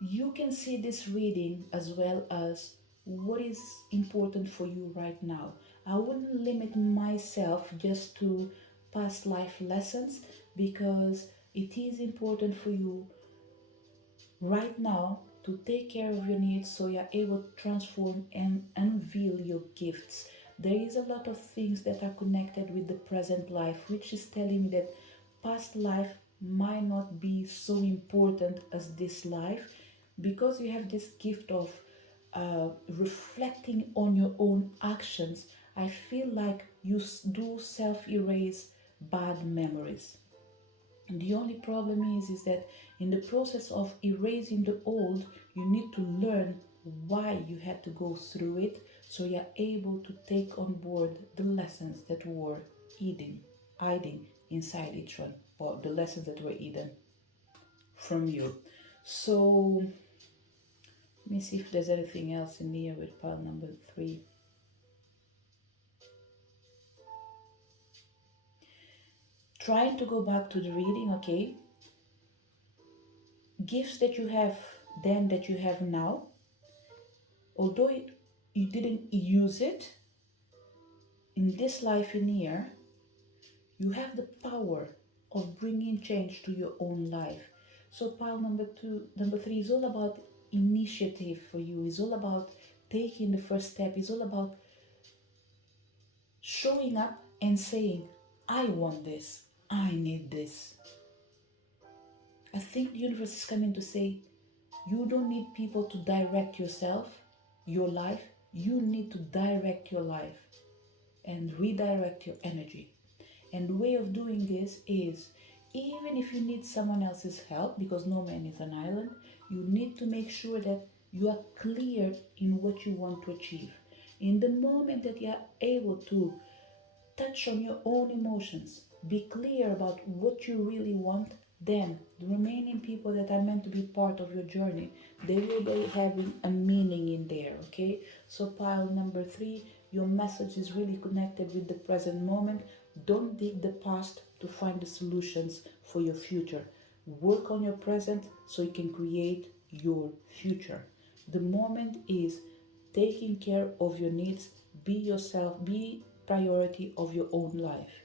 you can see this reading as well as what is important for you right now. I wouldn't limit myself just to past life lessons, because it is important for you right now to take care of your needs so you're able to transform and unveil your gifts. There is a lot of things that are connected with the present life, which is telling me that past life might not be so important as this life, because you have this gift of reflecting on your own actions. I feel like you do self erase bad memories. The only problem is that in the process of erasing the old, you need to learn why you had to go through it, so you're able to take on board the lessons that were hiding inside each one, or the lessons that were hidden from you. So let me see if there's anything else in here with pile number 3. Trying to go back to the reading, okay? Gifts that you have then that you have now, although you didn't use it in this life in here, you have the power of bringing change to your own life. So pile number 3 is all about initiative for you. It's all about taking the first step. It's all about showing up and saying, I want this, I need this. I think the universe is coming to say, you don't need people to direct your life. You need to direct your life and redirect your energy. And the way of doing this is, even if you need someone else's help, because no man is an island, you need to make sure that you are clear in what you want to achieve. In the moment that you are able to touch on your own emotions, be clear about what you really want, then the remaining people that are meant to be part of your journey, they will be having a meaning in there, okay? So pile number 3, your message is really connected with the present moment. Don't dig the past to find the solutions for your future. Work on your present so you can create your future. The moment is taking care of your needs. Be yourself, be priority of your own life.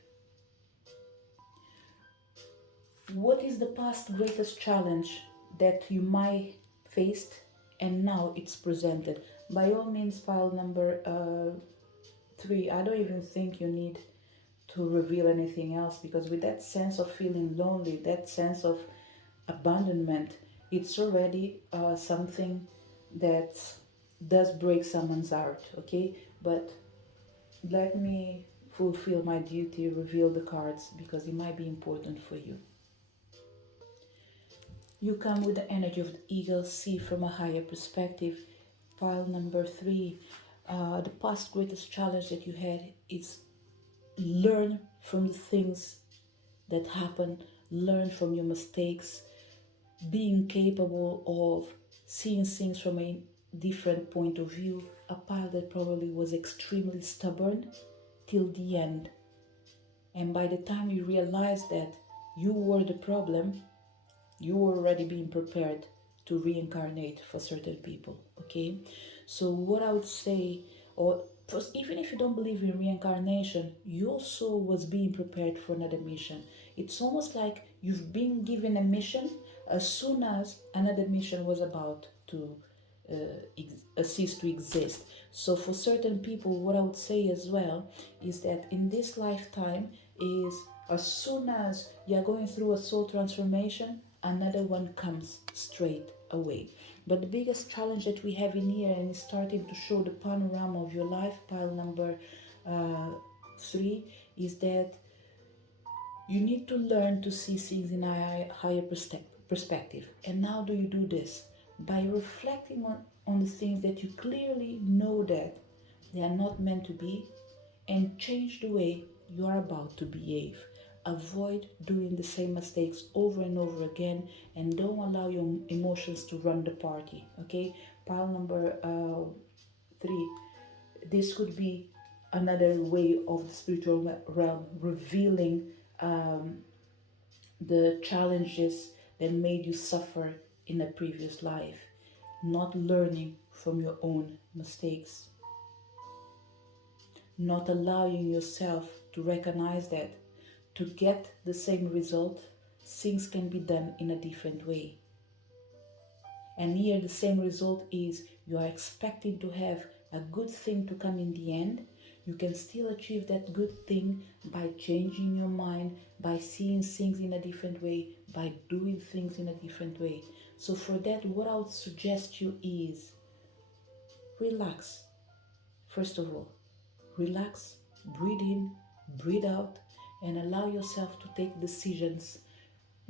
What is the past greatest challenge that you might faced and now it's presented? By all means, pile number 3, I don't even think you need to reveal anything else, because with that sense of feeling lonely, that sense of abandonment, it's already something that does break someone's heart, okay? But let me fulfill my duty, reveal the cards, because it might be important for you. You come with the energy of the eagle, see from a higher perspective. Pile number 3, the past greatest challenge that you had is learn from the things that happen, learn from your mistakes, being capable of seeing things from a different point of view. A pile that probably was extremely stubborn till the end. And by the time you realized that you were the problem, you were already being prepared to reincarnate for certain people, okay? So what I would say, or first, even if you don't believe in reincarnation, your soul was being prepared for another mission. It's almost like you've been given a mission as soon as another mission was about to cease to exist. So for certain people, what I would say as well is that in this lifetime is, as soon as you're going through a soul transformation, another one comes straight away. But the biggest challenge that we have in here, and is starting to show the panorama of your life, pile number 3, is that you need to learn to see things in a higher perspective. And how do you do this? By reflecting on the things that you clearly know that they are not meant to be, and change the way you are about to behave. Avoid doing the same mistakes over and over again, and don't allow your emotions to run the party. Okay, pile number 3. This could be another way of the spiritual realm revealing um, the challenges that made you suffer in a previous life, not learning from your own mistakes, not allowing yourself to recognize that to get the same result, things can be done in a different way. And here the same result is you are expecting to have a good thing to come in the end. You can still achieve that good thing by changing your mind, by seeing things in a different way, by doing things in a different way. So for that, what I would suggest you is relax. First of all, relax, breathe in, breathe out, and allow yourself to take decisions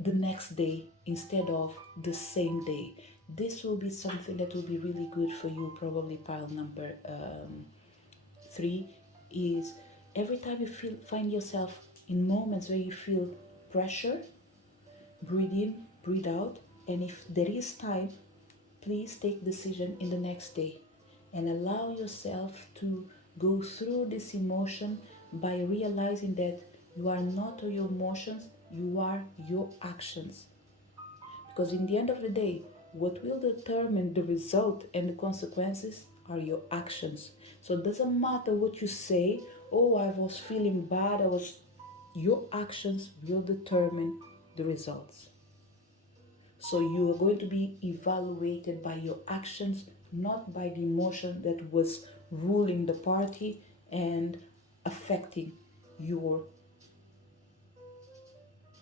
the next day instead of the same day. This will be something that will be really good for you. Probably pile number 3 is every time you find yourself in moments where you feel pressure, breathe in, breathe out, and if there is time, please take decision in the next day and allow yourself to go through this emotion by realizing that you are not your emotions, you are your actions. Because in the end of the day, what will determine the result and the consequences are your actions. So it doesn't matter what you say, oh, I was feeling bad, your actions will determine the results. So you are going to be evaluated by your actions, not by the emotion that was ruling the party and affecting your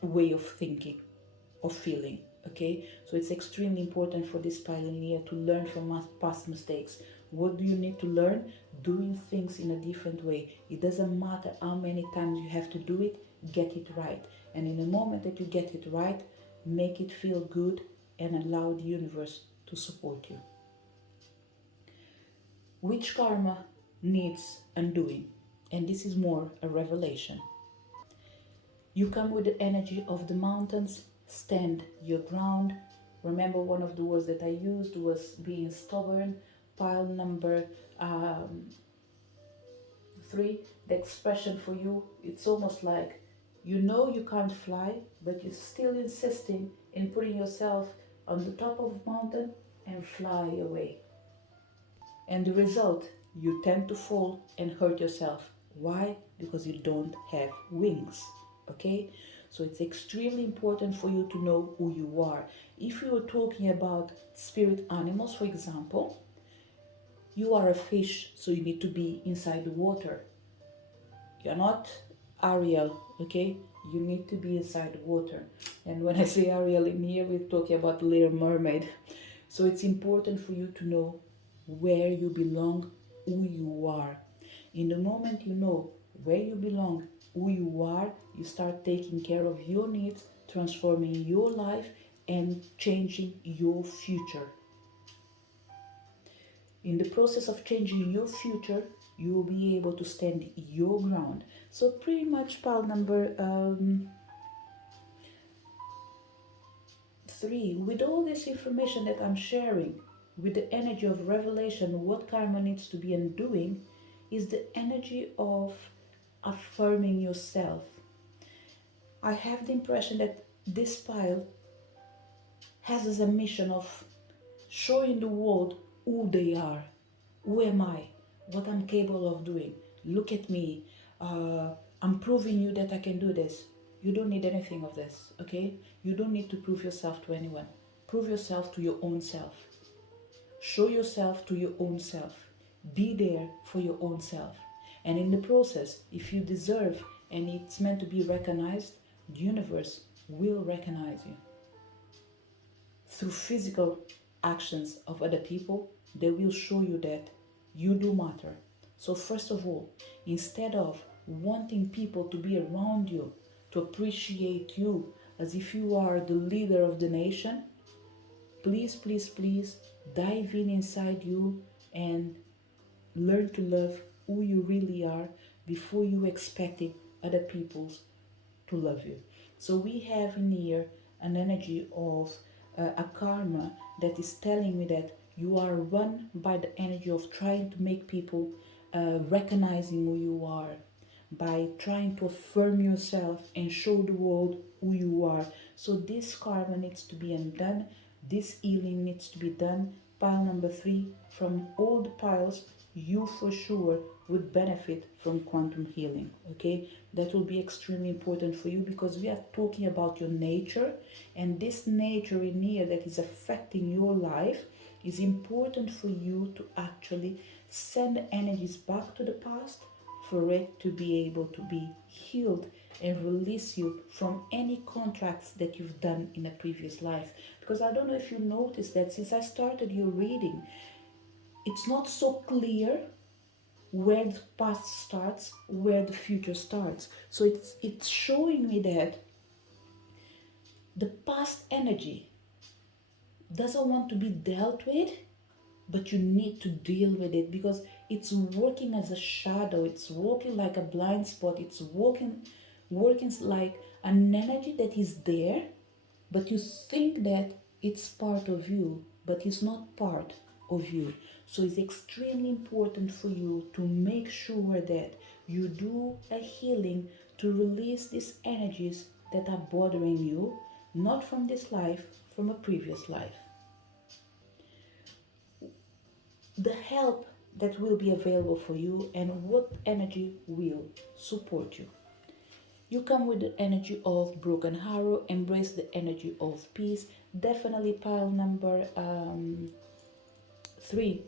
way of thinking or feeling. Okay, so it's extremely important for this pioneer to learn from past mistakes. What do you need to learn? Doing things in a different way. It doesn't matter how many times you have to do it, get it right. And in the moment that you get it right, make it feel good and allow the universe to support you. Which karma needs undoing? And this is more a revelation. You come with the energy of the mountains, stand your ground. Remember, one of the words that I used was being stubborn. Pile number 3, the expression for you, it's almost like you know you can't fly, but you're still insisting in putting yourself on the top of a mountain and fly away. And the result, you tend to fall and hurt yourself. Why? Because you don't have wings. Okay? So it's extremely important for you to know who you are. If you are talking about spirit animals, for example, you are a fish, so you need to be inside the water. You're not Ariel, okay? You need to be inside the water. And when I say Ariel in here, we're talking about Little Mermaid. So it's important for you to know where you belong, who you are. In the moment you know where you belong, who you are, you start taking care of your needs, transforming your life, and changing your future. In the process of changing your future, you will be able to stand your ground. So pretty much pile number 3, with all this information that I'm sharing, with the energy of revelation, what karma needs to be undoing is the energy of affirming yourself. I have the impression that this pile has as a mission of showing the world who they are. Who am I? What I'm capable of doing. Look at me. I'm proving you that I can do this. You don't need anything of this, okay? You don't need to prove yourself to anyone. Prove yourself to your own self. Show yourself to your own self. Be there for your own self. And in the process, if you deserve and it's meant to be recognized, the universe will recognize you. Through physical actions of other people, they will show you that you do matter. So first of all, instead of wanting people to be around you, to appreciate you as if you are the leader of the nation, please, please, please dive in inside you and learn to love who you really are before you expected other people's to love you. So we have in here an energy of a karma that is telling me that you are run by the energy of trying to make people recognizing who you are, by trying to affirm yourself and show the world who you are. So this karma needs to be undone. This healing needs to be done. Pile number 3, from all the piles, you for sure would benefit from quantum healing. Okay, that will be extremely important for you because we are talking about your nature, and this nature in here that is affecting your life is important for you to actually send energies back to the past for it to be able to be healed and release you from any contracts that you've done in a previous life. Because I don't know if you noticed that since I started your reading, it's not so clear where the past starts, where the future starts. So it's showing me that the past energy doesn't want to be dealt with, but you need to deal with it because it's working as a shadow, it's working like a blind spot, it's working like an energy that is there, but you think that it's part of you, but it's not part of you. So it's extremely important for you to make sure that you do a healing to release these energies that are bothering you, not from this life, from a previous life. The help that will be available for you and what energy will support you. You come with the energy of broken arrow, embrace the energy of peace. Definitely pile number 3.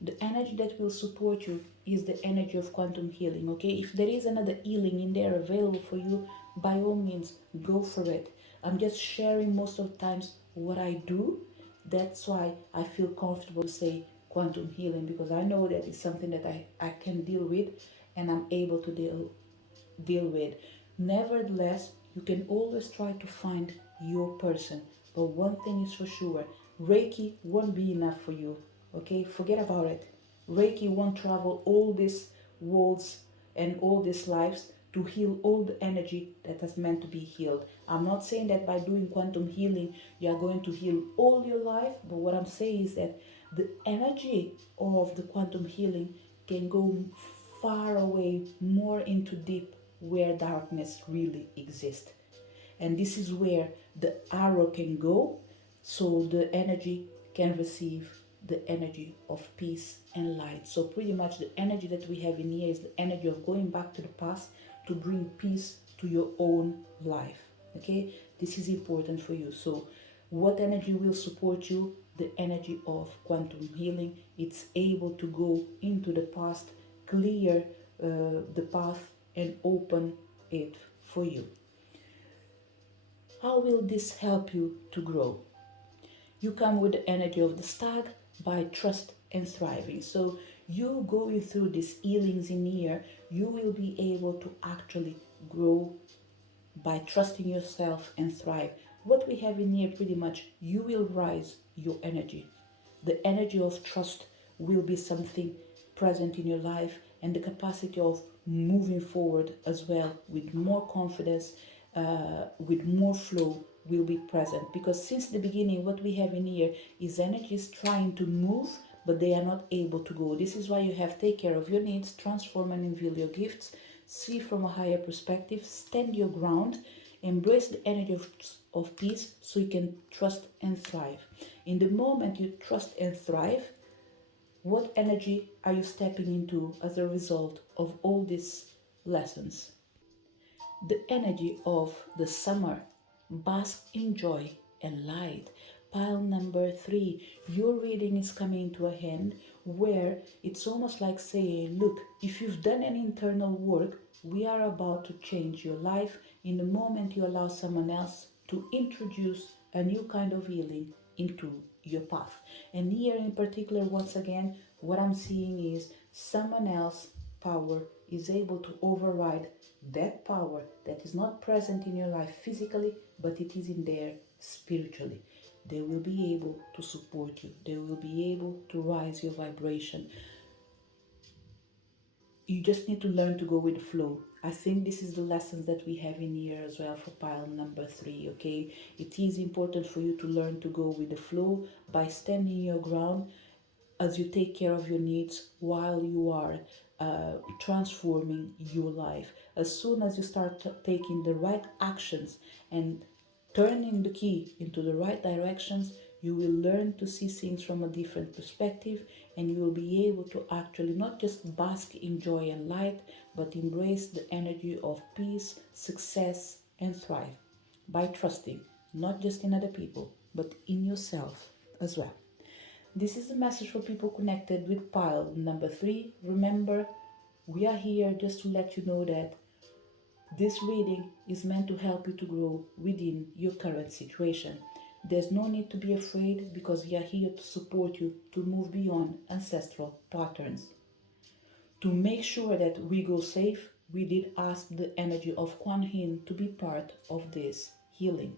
The energy that will support you is the energy of quantum healing. Okay, if there is another healing in there available for you, by all means go for it. I'm just sharing most of the times what I do. That's why I feel comfortable to say quantum healing, because I know that it's something that I can deal with and I'm able to deal with. Nevertheless, you can always try to find your person. But one thing is for sure, Reiki won't be enough for you. Okay, forget about it. Reiki won't travel all these worlds and all these lives to heal all the energy that is meant to be healed. I'm not saying that by doing quantum healing you are going to heal all your life, but what I'm saying is that the energy of the quantum healing can go far away, more into deep where darkness really exists. And this is where the arrow can go, so the energy can receive the energy of peace and light. So pretty much the energy that we have in here is the energy of going back to the past to bring peace to your own life. Okay, this is important for you. So what energy will support you? The energy of quantum healing. It's able to go into the past, clear the path and open it for you. How will this help you to grow? You come with the energy of the stag by trust and thriving. So you going through these healings in here, you will be able to actually grow by trusting yourself and thrive. What we have in here pretty much, you will rise your energy. The energy of trust will be something present in your life, and the capacity of moving forward as well with more confidence, with more flow will be present. Because since the beginning, what we have in here is energies trying to move, but they are not able to go. This is why you have take care of your needs, transform and reveal your gifts, see from a higher perspective, stand your ground, embrace the energy of peace so you can trust and thrive. In the moment you trust and thrive, what energy are you stepping into as a result of all these lessons? The energy of the summer. Bask in joy and light. Pile number 3. Your reading is coming to a end where it's almost like saying, look, if you've done an internal work, we are about to change your life in the moment you allow someone else to introduce a new kind of healing into your path. And here in particular, once again, what I'm seeing is someone else's power is able to override that power that is not present in your life physically, but it is in there spiritually. They will be able to support you. They will be able to rise your vibration. You just need to learn to go with the flow. I think this is the lessons that we have in here as well for pile number 3, okay? It is important for you to learn to go with the flow by standing your ground as you take care of your needs while you are transforming your life. As soon as you start taking the right actions and turning the key into the right directions, you will learn to see things from a different perspective, and you will be able to actually not just bask in joy and light, but embrace the energy of peace, success, and thrive by trusting not just in other people, but in yourself as well. This is a message for people connected with pile number 3. Remember, we are here just to let you know that this reading is meant to help you to grow within your current situation. There's no need to be afraid because we are here to support you to move beyond ancestral patterns. To make sure that we go safe, we did ask the energy of Kuan Yin to be part of this healing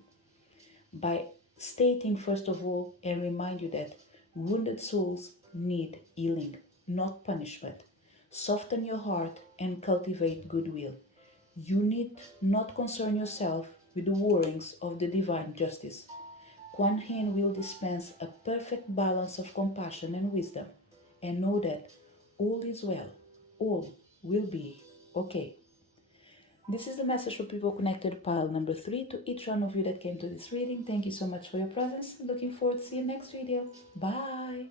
by stating, first of all, and remind you that wounded souls need healing, not punishment. Soften your heart and cultivate goodwill. You need not concern yourself with the workings of the divine justice. Kuan Yin will dispense a perfect balance of compassion and wisdom, and know that all is well, all will be okay. This is the message for people connected to pile number 3. To each one of you that came to this reading, thank you so much for your presence. Looking forward to see you next video. Bye.